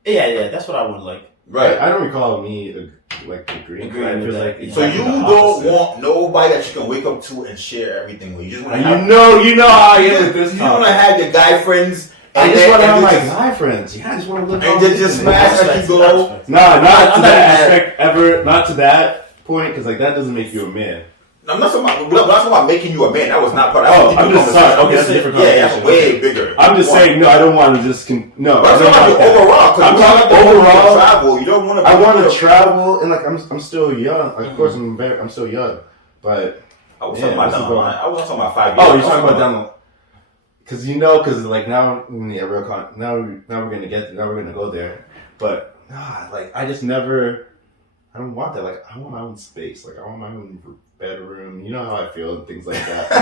Yeah. That's what I would like. Right. I don't recall me agreeing with that. So you don't want nobody that you can wake up to and share everything with. You just want to have. You know how I am with this. You want to have your guy friends. I just want to have my guy friends. Yeah, I just want to look. And just smash as you go. Not to that aspect ever. Not to that point, because that doesn't make you a man. I'm not talking about making you a man. That was not part of it. I'm just sorry. Okay, that's a different conversation. Yeah, that's way bigger. I'm just saying, no, I don't want to just... No, but I'm talking overall. I'm talking overall. Travel. You don't want to... I want to travel, and I'm still young. Of course, I'm still young, but... I was talking about 5 years. Oh, you're talking about down the... Because now, we're gonna go there. But, I just never... I don't want that. I want my own space. I want my own bedroom. You know how I feel and things like that.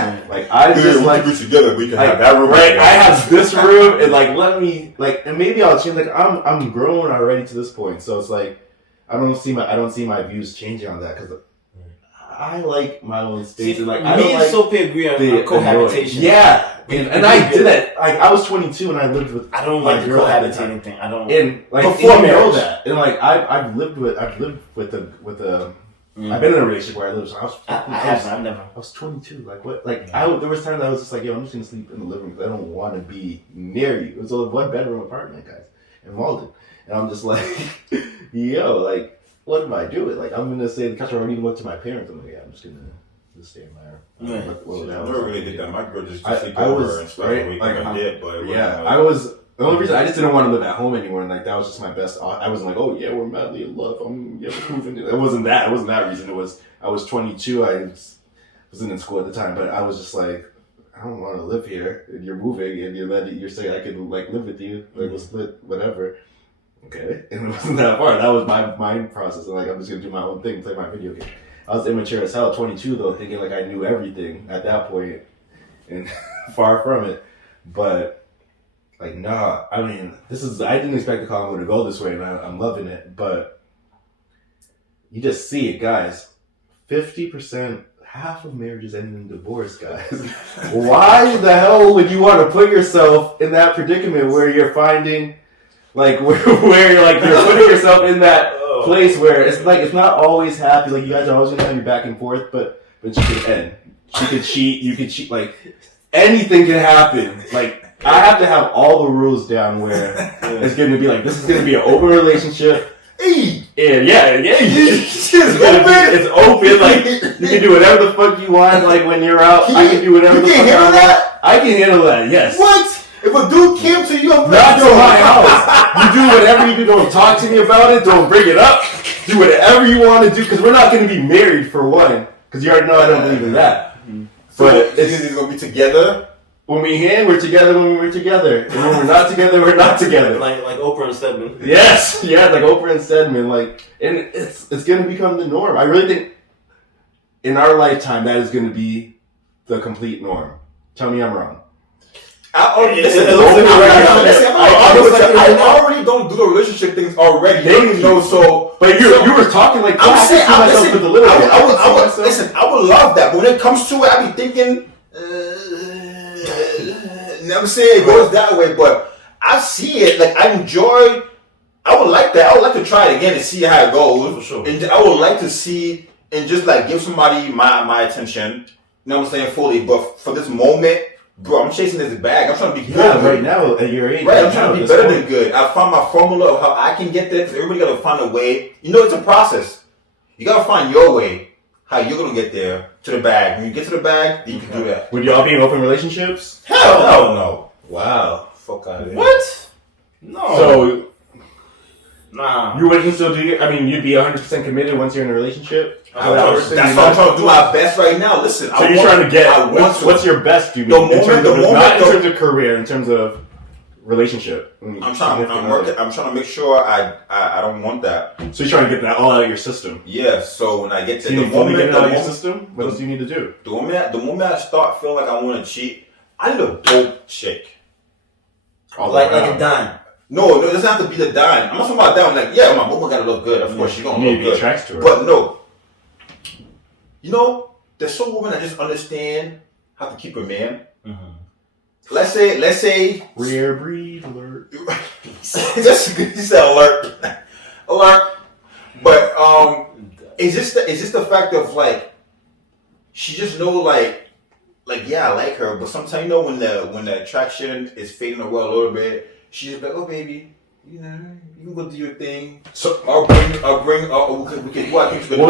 I just we together. We can have that room. Right. I have this room and let me and maybe I'll change. I'm grown already to this point, so it's I don't see my views changing on that because I like my own space. And I me and Sophie agree on cohabitation. Yeah. And I did that. I was 22 and I lived with. I don't like the cohabitating thing. I don't. And before marriage, know that. And I've lived with a. I've been in a relationship where I lived. I was 22. What? There was times I was just yo, I'm just gonna sleep in the living room because I don't want to be near you. It was a 1-bedroom apartment, guys, in Malden, and I'm just yo, what am I doing? I'm gonna stay in the couch. I already even went to my parents. I'm I'm just gonna. Stay in my room. I never really did that. My girl just sleep over and stuff. I was the only reason I just didn't want to live at home anymore, and that was just my best. I wasn't oh yeah, we're madly in love. We're moving. It wasn't that. It wasn't that reason. It was I was 22. I wasn't in school at the time, but I was just I don't want to live here. And you're moving, and you're saying I can live with you. We'll split whatever. Okay, and it wasn't that far. That was my mind process. And I'm just gonna do my own thing, play my video game. I was immature as hell, 22 though, thinking I knew everything at that point, and far from it. But nah, I didn't expect the combo to go this way, and I'm loving it. But you just see it, guys. 50%, half of marriages end in divorce, guys. Why the hell would you want to put yourself in that predicament where you're finding, where you're putting yourself in that place where it's like it's not always happy. Like you guys are always gonna have your back and forth, but she could end. She could cheat. You could cheat. Like anything can happen. Like I have to have all the rules down where it's gonna be like this is gonna be an open relationship. Hey. Yeah. It's open. Like you can do whatever the fuck you want. Like when you're out, I can do whatever the fuck I want. I can handle that. Yes. What? If a dude came to you, not to my house. You do whatever you do. Don't talk to me about it. Don't bring it up. Do whatever you want to do because we're not going to be married for one. Because you already know I don't believe in that. So but it's going to be together. When we hang, we're together. When we're together, and when we're not together, we're not together. Like Oprah and Stedman. Yes, yeah, like Oprah and Stedman. Like, and it's going to become the norm. I really think in our lifetime that is going to be the complete norm. Tell me I'm wrong. I already don't do the relationship things already. You know, so. But you were talking like I would love that, but when it comes to it, I be thinking. Never say it goes that way, but I see it. Like I would like that. I would like to try it again and see how it goes. For sure. And I would like to see and just like give somebody my attention. You know what I'm saying? Fully. But for this moment, bro, I'm chasing this bag. I'm trying to be good. Yeah, right now at your age. Right, I'm trying to be better than good. I found my formula of how I can get there because everybody got to find a way. You know, it's a process. You got to find your way. How you're gonna get there to the bag. When you get to the bag, then you can do that. Would y'all be in open relationships? Hell no. Wow. Fuck out of here. What? No. So, nah. You wouldn't still do it? I mean, you'd be 100% committed once you're in a relationship? That's what I'm trying to do my best right now. Listen. So you're trying to get, what's your best, do you mean? In terms of career, in terms of relationship. I'm trying to make sure I don't want that. So you're trying to get that all out of your system. Yeah. So when I get to the moment get it out of your system, what else do you need to do? The moment I start feeling like I want to cheat, I need a dope chick. Like a dime. No, it doesn't have to be the dime. I'm not talking about dime. Like, yeah, my woman gotta look good. Of course, she's gonna look good. To her. But no, you know, there's some women that just understand how to keep a man. Mm-hmm. Let's say rare breed alert. Just you said alert. But is this the fact of like she just know like yeah I like her, but sometimes you know when the attraction is fading away a little bit, she's just like, oh baby, you know, you can go do your thing. So I'll bring we can what I think.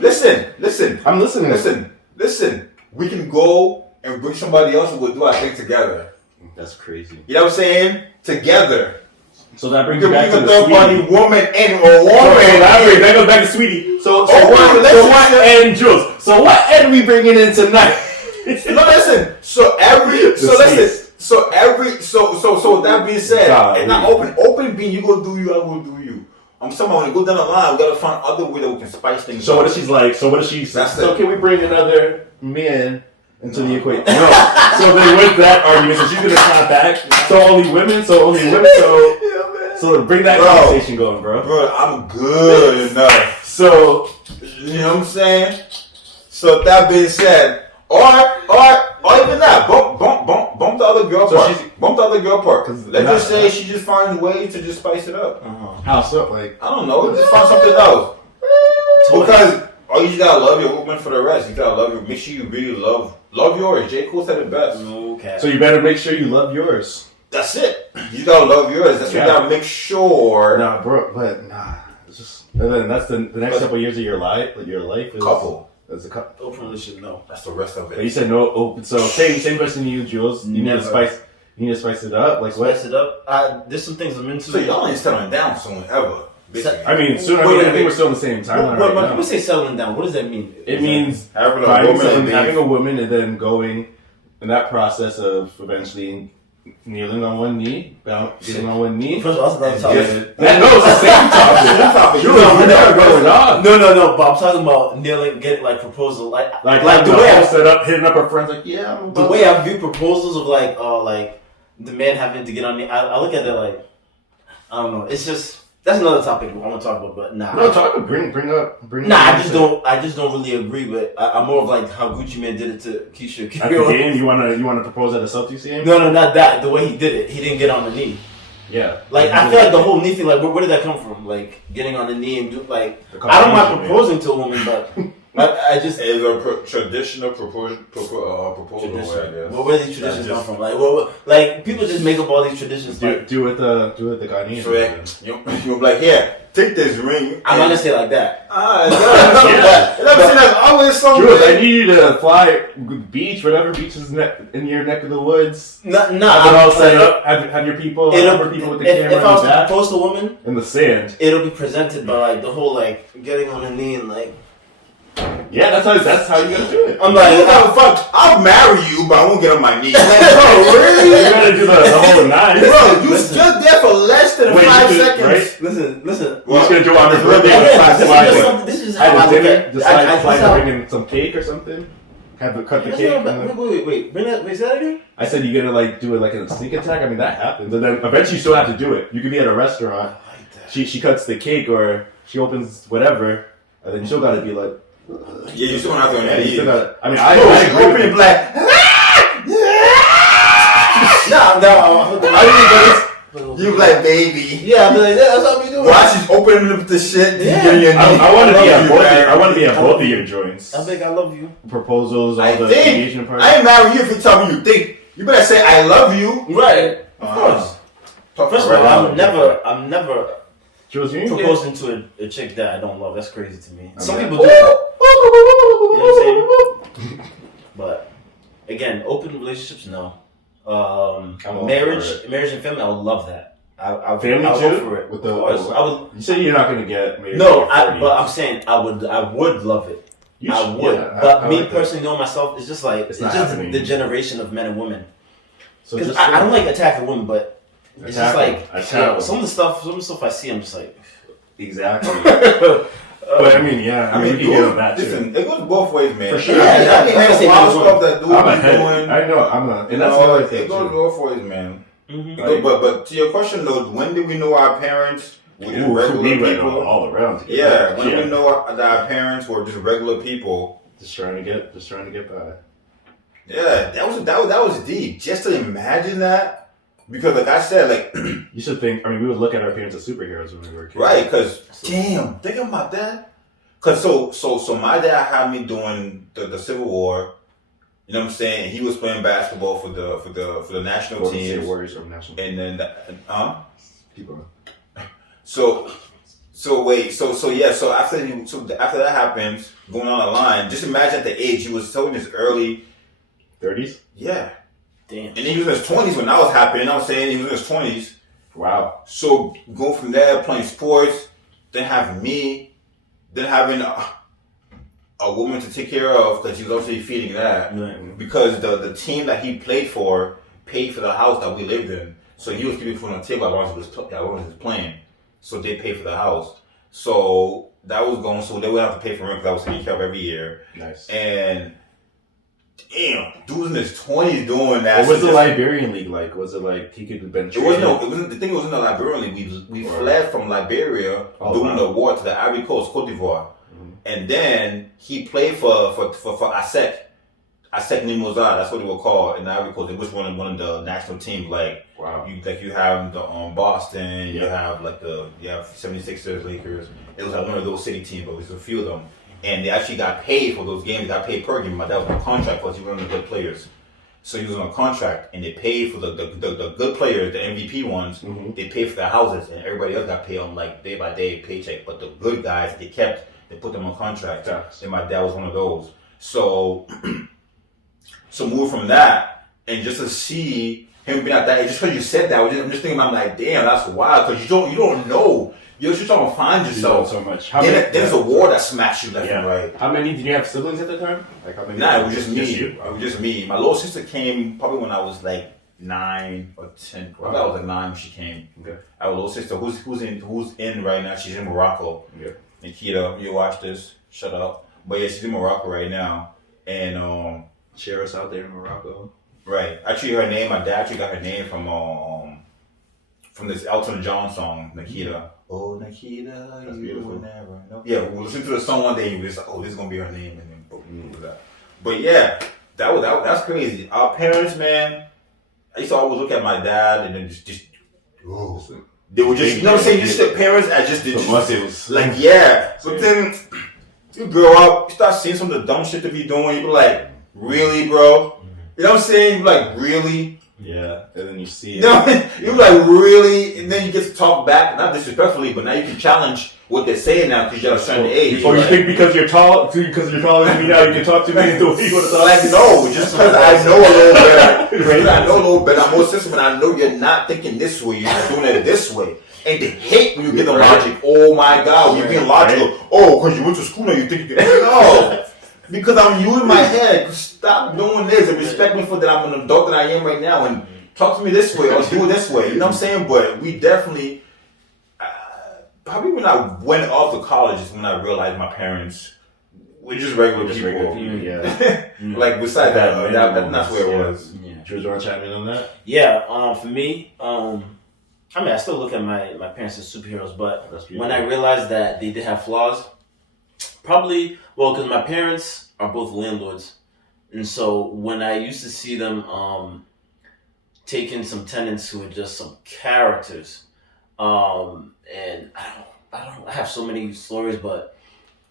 Listen. I'm listening. Listen. We can go and bring somebody else and we'll do our thing together. That's crazy. You know what I'm saying? Together. So that brings you back to the third party woman and or woman. That goes back to Sweetie. So what end, Jules? So what end we bringing in tonight? No, listen. So that being said, it's not open. Open being you go do you, I will do you. I'm saying when we go down the line, we gotta find other way that we can spice things up. So what if she's like? So what if she's? So can we bring another man into the equation? No. So then with that argument, so she's gonna come back. So only women. So bring that conversation going, bro. Bro, I'm good enough. So you know what I'm saying. So that being said, or even that, bump the other girl part. Bump the other girl part. Let's just say she just finds a way to just spice it up. How so? Like I don't know. Just find something else. Because you just gotta love your woman for the rest. You gotta love your. Make sure you really love yours. J. Cole said it best. Okay. So you better make sure you love yours. That's it. You gotta love yours. That's what you gotta make sure. Nah, bro, but it's just. And then that's the next couple of years of your life. Like your life is couple. That's a couple. Open relationship, no. That's the rest of it. But you said no open. So same question to you, Jules. You need to spice. You need to spice it up. Like what? Spice it up. There's some things I'm into. So y'all ain't settling down soon ever. I mean, soon. I think we're still in the same timeline. When people say settling down, what does that mean? It means having a woman and then going in that process of eventually kneeling on one knee, getting on one knee. First of all, that's another topic. No, it's the same topic. We're never going on. No. But I'm talking about kneeling, getting like proposal, like the way I set up, hitting up her friends, like the way I view proposals of like the man having to get on me. I look at that like I don't know. It's just. That's another topic I want to talk about, but nah. No, bring up. I just don't really agree with. I'm more of like how Gucci Mane did it to Keisha. At the game, you wanna propose at a Celtics game? No, not that. The way he did it, he didn't get on the knee. Yeah. Like, I feel like the whole knee thing, like, where did that come from? Like, getting on the knee and do, like, I don't mind proposing to a woman, but I just... It's a traditional proposal, I guess. Well, where do these traditions come from? Like, people just make up all these traditions. Do it the Ghanaian. So you'll be like, here, take this ring. I'm not gonna say it like that. There's always something. Jules, I need you to fly beach, whatever beach is in your neck of the woods. No. Have it all set up. Have your people, people with the camera. If I was to propose to a woman in the sand, it'll be presented by like the whole like getting on a knee and like. Yeah, that's how you gotta do it. I'm like, fuck, I'll marry you, but I won't get on my knees. Like, bro, really? You gotta do the whole nine. Bro, you stood there for less than 5 seconds. Right? Listen. You're just gonna do on his birthday and This is how I look at it. Slide bring in some cake or something. Cut the cake. Wait. Say that again? I said you're gonna like do it like in a sneak attack. I mean that happens, and then eventually you still have to do it. You could be at a restaurant. She cuts the cake or she opens whatever, and then you still gotta be like. Yeah, you still don't have to on that either. I mean, I agree. Open black. No. You like baby. Yeah, but that's what we do. Why she's opening up the shit? Yeah. I want to be at both. I want to be at both of your joints. I think I love you. Proposals, all the engagement parties. I ain't marrying you if you tell me you think. You better say I love you. Right. Of course. First of all, I'm never Jules, you proposing to a chick that I don't love. That's crazy to me. Some people do that. You know what I'm saying? But again, open relationships, no. Marriage and family, I would love that. I would go for it. With I would. You say you're not gonna get married. No, but I'm saying I would love it. I would. Yeah, but me personally, knowing myself, it's just like it's just happening. the generation of men and women. So Because I don't like attacking women, but it's just like some of the stuff I see, I'm just like exactly. But I mean, we can get on that listen, too. it goes both ways, man. For sure. Yeah, There's a lot of stuff that dudes I'm be doing. I know, and that's the other thing. It goes both ways, man. Mm-hmm. But to your question though, when did we know our parents were just regular people? All around. Yeah, when did we know that our parents were just regular people? Just trying to get by. Yeah, that was deep. Just to imagine that. Because like I said, like you should think. I mean, we would look at our parents as superheroes when we were kids, right? Because damn, think about that. Because so my dad had me doing the Civil War. You know what I'm saying? He was playing basketball for the national team. Warriors from national. And then people. So after that happens, going on the line, just imagine at the age he was still in his early 30s. Yeah. Damn. And he was in his 20s when that was happening. I was saying he was in his 20s. Wow. So going from there, playing sports, then having me, then having a woman to take care of, because he was obviously feeding that. Mm-hmm. Because the team that he played for paid for the house that we lived in. So he was keeping food on the table as long as he was playing. So they paid for the house. So that was going, so they would have to pay for rent because I was taking care of every year. Nice. And damn, dude's in his 20s doing that. What was the Liberian League like? Was it like he could have been traded? It wasn't the Liberian League. We fled from Liberia during the war to the Ivory Coast, Cote d'Ivoire. Mm-hmm. And then he played for ASEC Nimoza, that's what they were called in the Ivory Coast. It was one of the national teams. Like, wow. You have the Boston, you have 76ers, Lakers. It was like one of those city teams, but it was a few of them. And they actually got paid for those games. They got paid per game. My dad was on a contract because he was one of the good players. So he was on a contract, and they paid for the good players, the MVP ones. Mm-hmm. They paid for their houses, and everybody else got paid on like day by day paycheck. But the good guys, they put them on contract. Yes. And my dad was one of those. So move from that, and just to see him being at that age, just because you said that, I'm just thinking, I'm like, damn, that's wild, because you don't know. You're just trying to find yourself. So much. There's a war that smacks you left and right. How many did you have siblings at the time? Like how many? Nah, it was just me. It was just me. My little sister came probably when I was like 9 or 10. Probably I was like 9 when she came. Okay. I have a little sister who's in right now. She's in Morocco. Yeah. Nikita, you watch this? Shut up. But yeah, she's in Morocco right now. And share us out there in Morocco. Right. Actually, her name. My dad actually got her name from this Elton John song, Nikita. Mm-hmm. Oh, Nikita, that's you will never know. Yeah, we'll listen to the song one day and we'll just like, oh, this is gonna be her name, and then boom, that. But yeah, that's crazy. Our parents, man. I used to always look at my dad and then just Oh. They were just, you know what I'm saying? Just the parents, I just did. It was like, yeah. But then you grow up, you start seeing some of the dumb shit that we doing. You be like, really, bro? You know what I'm saying? You be like, really? Yeah. And then you see it. You know, you be like, really? And then you get to talk back, not disrespectfully, but now you can challenge what they're saying now because you're at a certain age. Or you think because you're taller than me now, you can talk to me the way you want to talk. Like, no, just because I know a little better. Because I know a little better. I'm more sensitive, and I know you're not thinking this way. You're just doing it this way. And they hate when you get the logic. Oh my God, when you're being logical. Oh, because you went to school now, you think you can. No. Because I'm you in my head. Stop doing this and respect me for that I'm an adult that I am right now and talk to me this way or do it this way. You know what I'm saying? But we definitely, probably when I went off to college is when I realized my parents were just regular people. Yeah. Like besides that's where it was. Yeah. George, want to chime in on that? Yeah. For me, I mean, I still look at my parents as superheroes, but when I realized that they did have flaws, probably, well, because my parents are both landlords. And so when I used to see them taking some tenants who are just some characters, and I have so many stories, but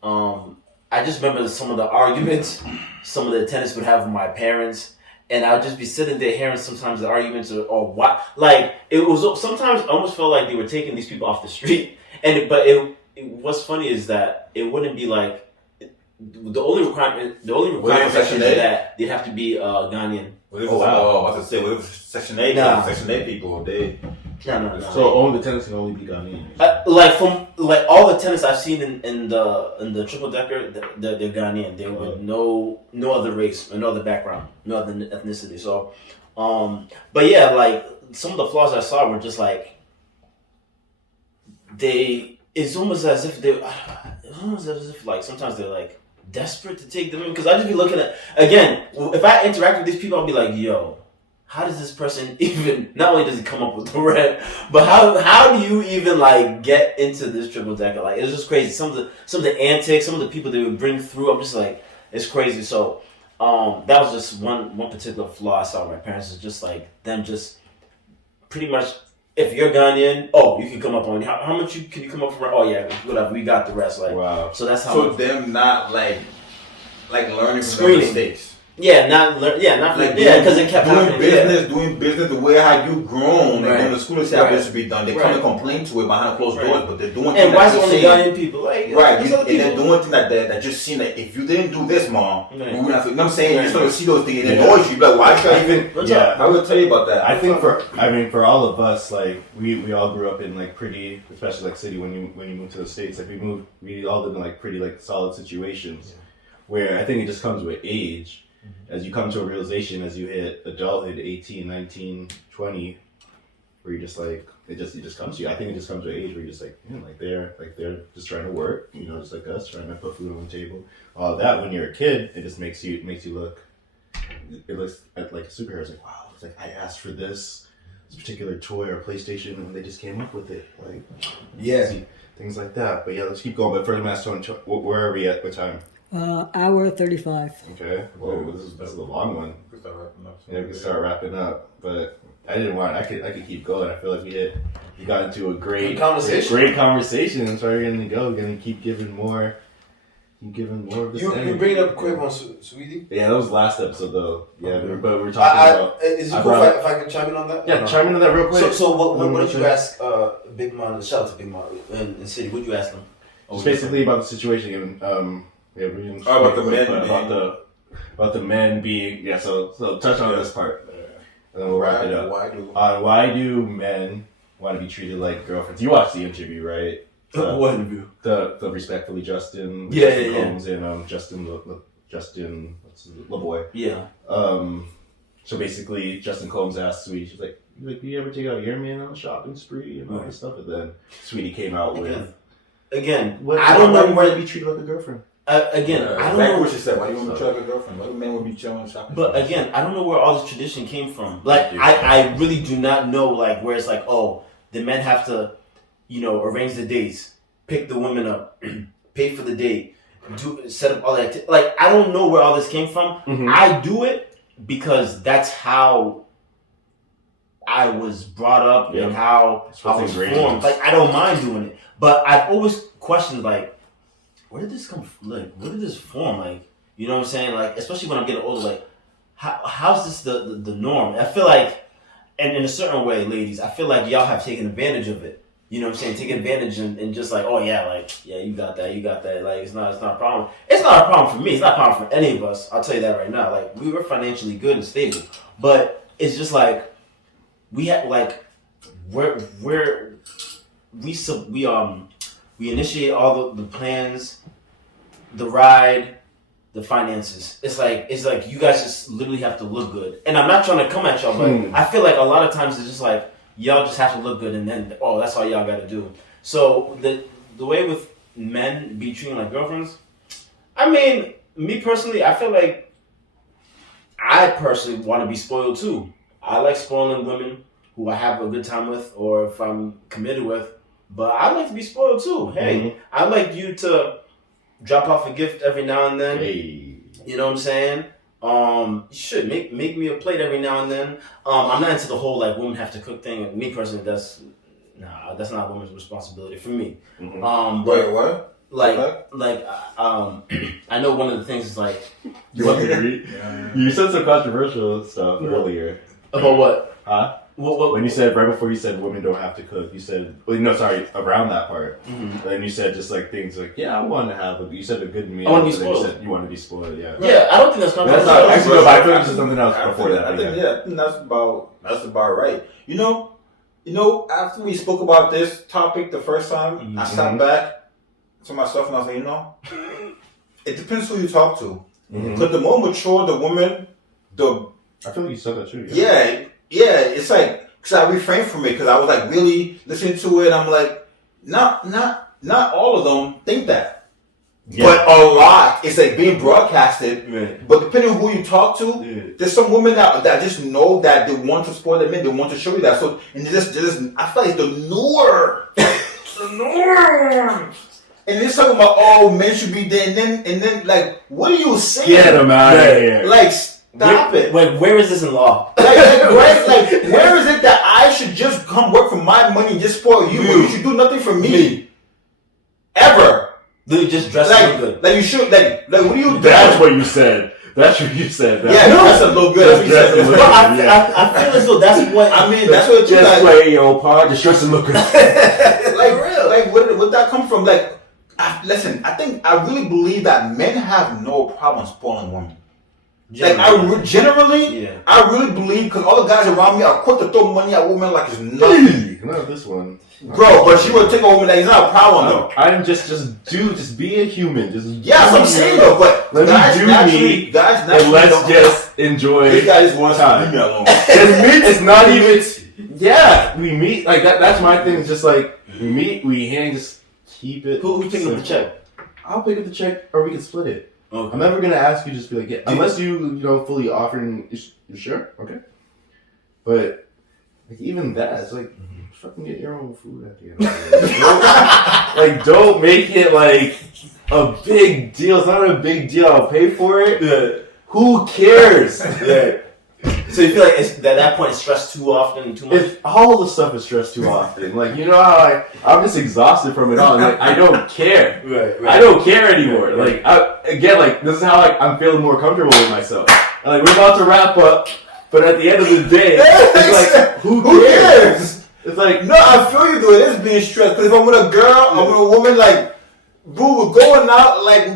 I just remember some of the arguments some of the tenants would have with my parents. And I'd just be sitting there hearing sometimes the arguments or what, like it was sometimes I almost felt like they were taking these people off the street. But what's funny is that it wouldn't be like the only requirement is that they'd have to be Ghanaian. I was to say, what if Section 8? Nah. Section 8 people, they. No. So only the tenants can only be Ghanaian. Like all the tenants I've seen in the triple decker, they're Ghanaian. They were no other race, no other background, no other ethnicity. So, but yeah, like some of the flaws I saw were just like it's almost as if like sometimes they're like desperate to take them in, because I just be looking at, again, if I interact with these people, I'll be like, yo, how does this person even, not only does he come up with the rent, but how do you even like get into this triple decker? Like, it's just crazy. Some of the antics, some of the people they would bring through, I'm just like, it's crazy. So that was just one particular flaw I saw with my parents, is just like them just pretty much, if you're Ghanaian, you can come up on, how much can you come up for? Oh yeah, whatever, we got the rest. Like, wow. So that's how. So them not like learning from their mistakes. Yeah, because it kept doing business the way how you grown, and when the school establishment be done, they come and complain to it behind closed doors, but they're doing. And why is it only Ghanaian people? Like, right, and they're doing things like that just seem like if you didn't do this, mom, we wouldn't have. You know what I'm saying? You start to see those things, and it annoys you. Like, why should I even? I will tell you about that. I think for all of us, like we all grew up in like pretty, especially like city when you moved to the States, like we all lived in like pretty like solid situations, where I think it just comes with age. As you come to a realization, as you hit adulthood, 18, 19, 20, where you're just like, it just comes to you. I think it just comes to an age where you're just like, they're just trying to work, just like us, trying to put food on the table. All that, when you're a kid, it just makes you look, it looks at like a superhero. It's like, wow, it's like I asked for this particular toy or PlayStation, and they just came up with it. Like, things like that. But yeah, let's keep going. But first, I'm asking, where are we at? What time? Hour 35. Okay. Well, this is a long one. We can start wrapping up. But I didn't want. I could keep going. I feel like we got into a great conversation, and so we're gonna go. We're gonna keep giving more. Of this. You bring it up quick on Sweetie. Yeah, that was last episode though. Yeah, but we're talking about. Is it cool if I can chime in on that? Yeah, chime in on that real quick. So what did you ask Big Man? Shout out to Big Man in City. What did you ask them? Just basically about the situation. About the men being So touch on this part, and then we'll wrap it up. Why do men want to be treated like girlfriends? You watched the interview, right? What interview? The Respectfully Justin. Yeah. Combs and Justin what's LaBoy. Yeah. So basically, Justin Combs asked Sweetie, she's like, you ever take out your man on a shopping spree and all this stuff? And then Sweetie came out with. Again, I don't know where to be treated like a girlfriend. I don't know what she said. Why do you want to try like a girlfriend? Why do men would be chilling shopping? But again, I don't know where all this tradition came from. Like, I really do not know, like, where it's like, the men have to, arrange the dates, pick the women up, pay for the date, set up all that. Like, I don't know where all this came from. Mm-hmm. I do it because that's how I was brought up Yep. and how I was ingrained. formed. Like I don't mind doing it, but I've always questioned like, where did this come? Like, where did this form? Like, you know what I'm saying? Like, especially when I'm getting older, like, how's this the norm? I feel like, and in a certain way, ladies, I feel like y'all have taken advantage of it. You know what I'm saying? Taking advantage and just like, oh yeah, like, yeah, you got that. Like, it's not a problem. It's not a problem for me. It's not a problem for any of us. I'll tell you that right now. Like, we were financially good and stable, but it's just like we had like we initiate all the plans, the ride, the finances. It's like you guys just literally have to look good. And I'm not trying to come at y'all, but I feel like a lot of times it's just like y'all just have to look good, and then that's all y'all got to do. So the way with men be treating like girlfriends, I mean, me personally, I feel like I personally want to be spoiled too. I like spoiling women who I have a good time with, or if I'm committed with. But I like to be spoiled too. Hey, I like you to drop off a gift every now and then. Hey. You know what I'm saying? You should make me a plate every now and then. I'm not into the whole like women have to cook thing. Me personally, that's not a woman's responsibility for me. Wait, But what? I know one of the things is like You want me to read? You said some controversial stuff earlier. about what? Huh? What? When you said, right before you said women don't have to cook, you said, around that part. Mm-hmm. And you said just like things like, yeah, I want to have you said a good meal. I wanna be but then you spoiled. said you want to be spoiled, yeah. Yeah, I don't think that's That's controversial. not, actually, no, but I feel like there's something else before that. I think that's about right. You know, after we spoke about this topic the first time, I sat back to myself and I was like, it depends who you talk to. Because the more mature the woman, I feel like you said that too. yeah, it's like, because I refrained from it because I was like really listening to it. I'm like, not all of them think that, but a lot. It's like being broadcasted. Right. But depending on who you talk to, there's some women that just know that they want to spoil their men. They want to show you that. So and they just I feel like it's the norm. The norm. And they're talking about men should be there, and then like, what are you saying? Get them out of here. Like, stop it. Like, where is this in law? Like, where is it that I should just come work for my money and just spoil you, but you should do nothing for me? Ever. Literally just dress Like, good. like you should, like what are you doing? That's what you said. That's what you said. Yeah, that's a little good. That's what you Dress said. and But I feel as though that's what I mean, that's what you Just guys, play your part. Just dress and look good. like where'd that come from? Like, listen, I really believe that men have no problem spoiling women. Like, I really believe, because all the guys around me are quick to throw money at women like it's nothing. Not this one. Bro, but she would take a woman that is not a problem though. I'm just be a human. Just Yeah, that's what I'm saying though, but let guys me do naturally, me, guys and naturally let's don't- just enjoy. This guy just wants to time. leave me alone. It's not even. Yeah, we meet like that. That's my thing. It's just like we meet, we hang, just keep it. Who picking up the check? I'll pick up the check, or we can split it. Okay. I'm never gonna ask you. Just be like, yeah, unless you fully offering. You sure? Okay. But like even that, it's like fucking get your own food at the end of the day. Like, don't make it like a big deal. It's not a big deal. I'll pay for it. Yeah. Who cares? Yeah. So you feel like at that point it's stressed too often, too much? If all the stuff is stressed too often, like, you know how I'm just exhausted from it all. And, like, I don't care. Right. I don't care anymore. Like, this is how I'm feeling more comfortable with myself. And, like, we're about to wrap up, but at the end of the day, it's like, who cares? It's like, No, I feel you though. It is being stressed. Because if I'm with a girl, I'm with a woman, like, bro, we're going out, like,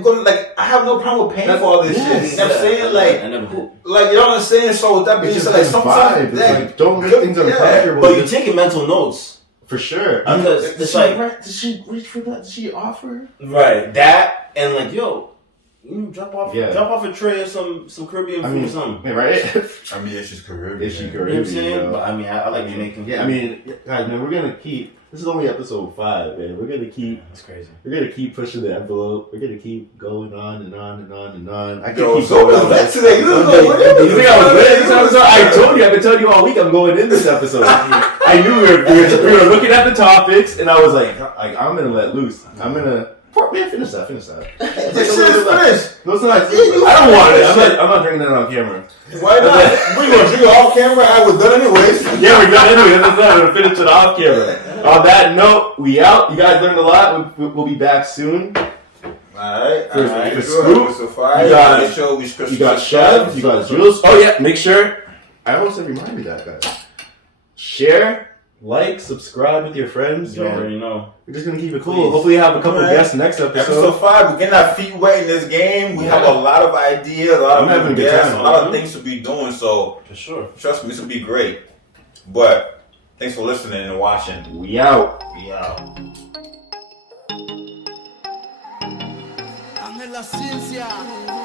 I have no problem with paying for all this shit. You know what I'm saying? Like, I never did. you know what I'm saying? So with that being it's said, just like, a vibe. It's like, don't make things uncomfortable. But you're taking mental notes. For sure. Because it's like, did she reach for that? Did she offer? right, that and like, yo, drop off a tray of some Caribbean food or something. Yeah, right? I mean, it's just Caribbean. Is she You know what I'm Caribbean? saying? But I mean, I like Jamaican. Yeah, I mean, guys, man, we're gonna keep. This is only episode 5, man. We're gonna keep. That's crazy. We're gonna keep pushing the envelope. We're gonna keep going on and on and on and on. I can Yo, keep so going on. that's today. You You think I was ready this episode? I told you. I've been telling you all week. I'm going in this episode. I knew we were looking at the topics, and I was like I'm gonna let loose. I'm gonna Man, finish that. This shit is finished. No, it's not. Yeah, you I don't want it. finished I'm not drinking that on camera. Why not? We gonna drink it off camera. I was done anyways. Yeah, we're done anyway. That's not going to finish it off camera. On that note, we out. You guys learned a lot. We'll be back soon. Alright. For Scoop, So far, you got Chef, you got Jules. Oh yeah, make sure. I almost said remind me that, guys. Share, like, subscribe with your friends. You Man. already know. We're just gonna keep it cool. Please. Hopefully, have a couple guests next episode. Episode 5, we're getting our feet wet in this game. We have a lot of ideas, a lot I'm having of a good guests, time. a lot of things to be doing. So For sure. trust me, this will be great. But thanks for listening and watching. We out. We out. Dame la ciencia.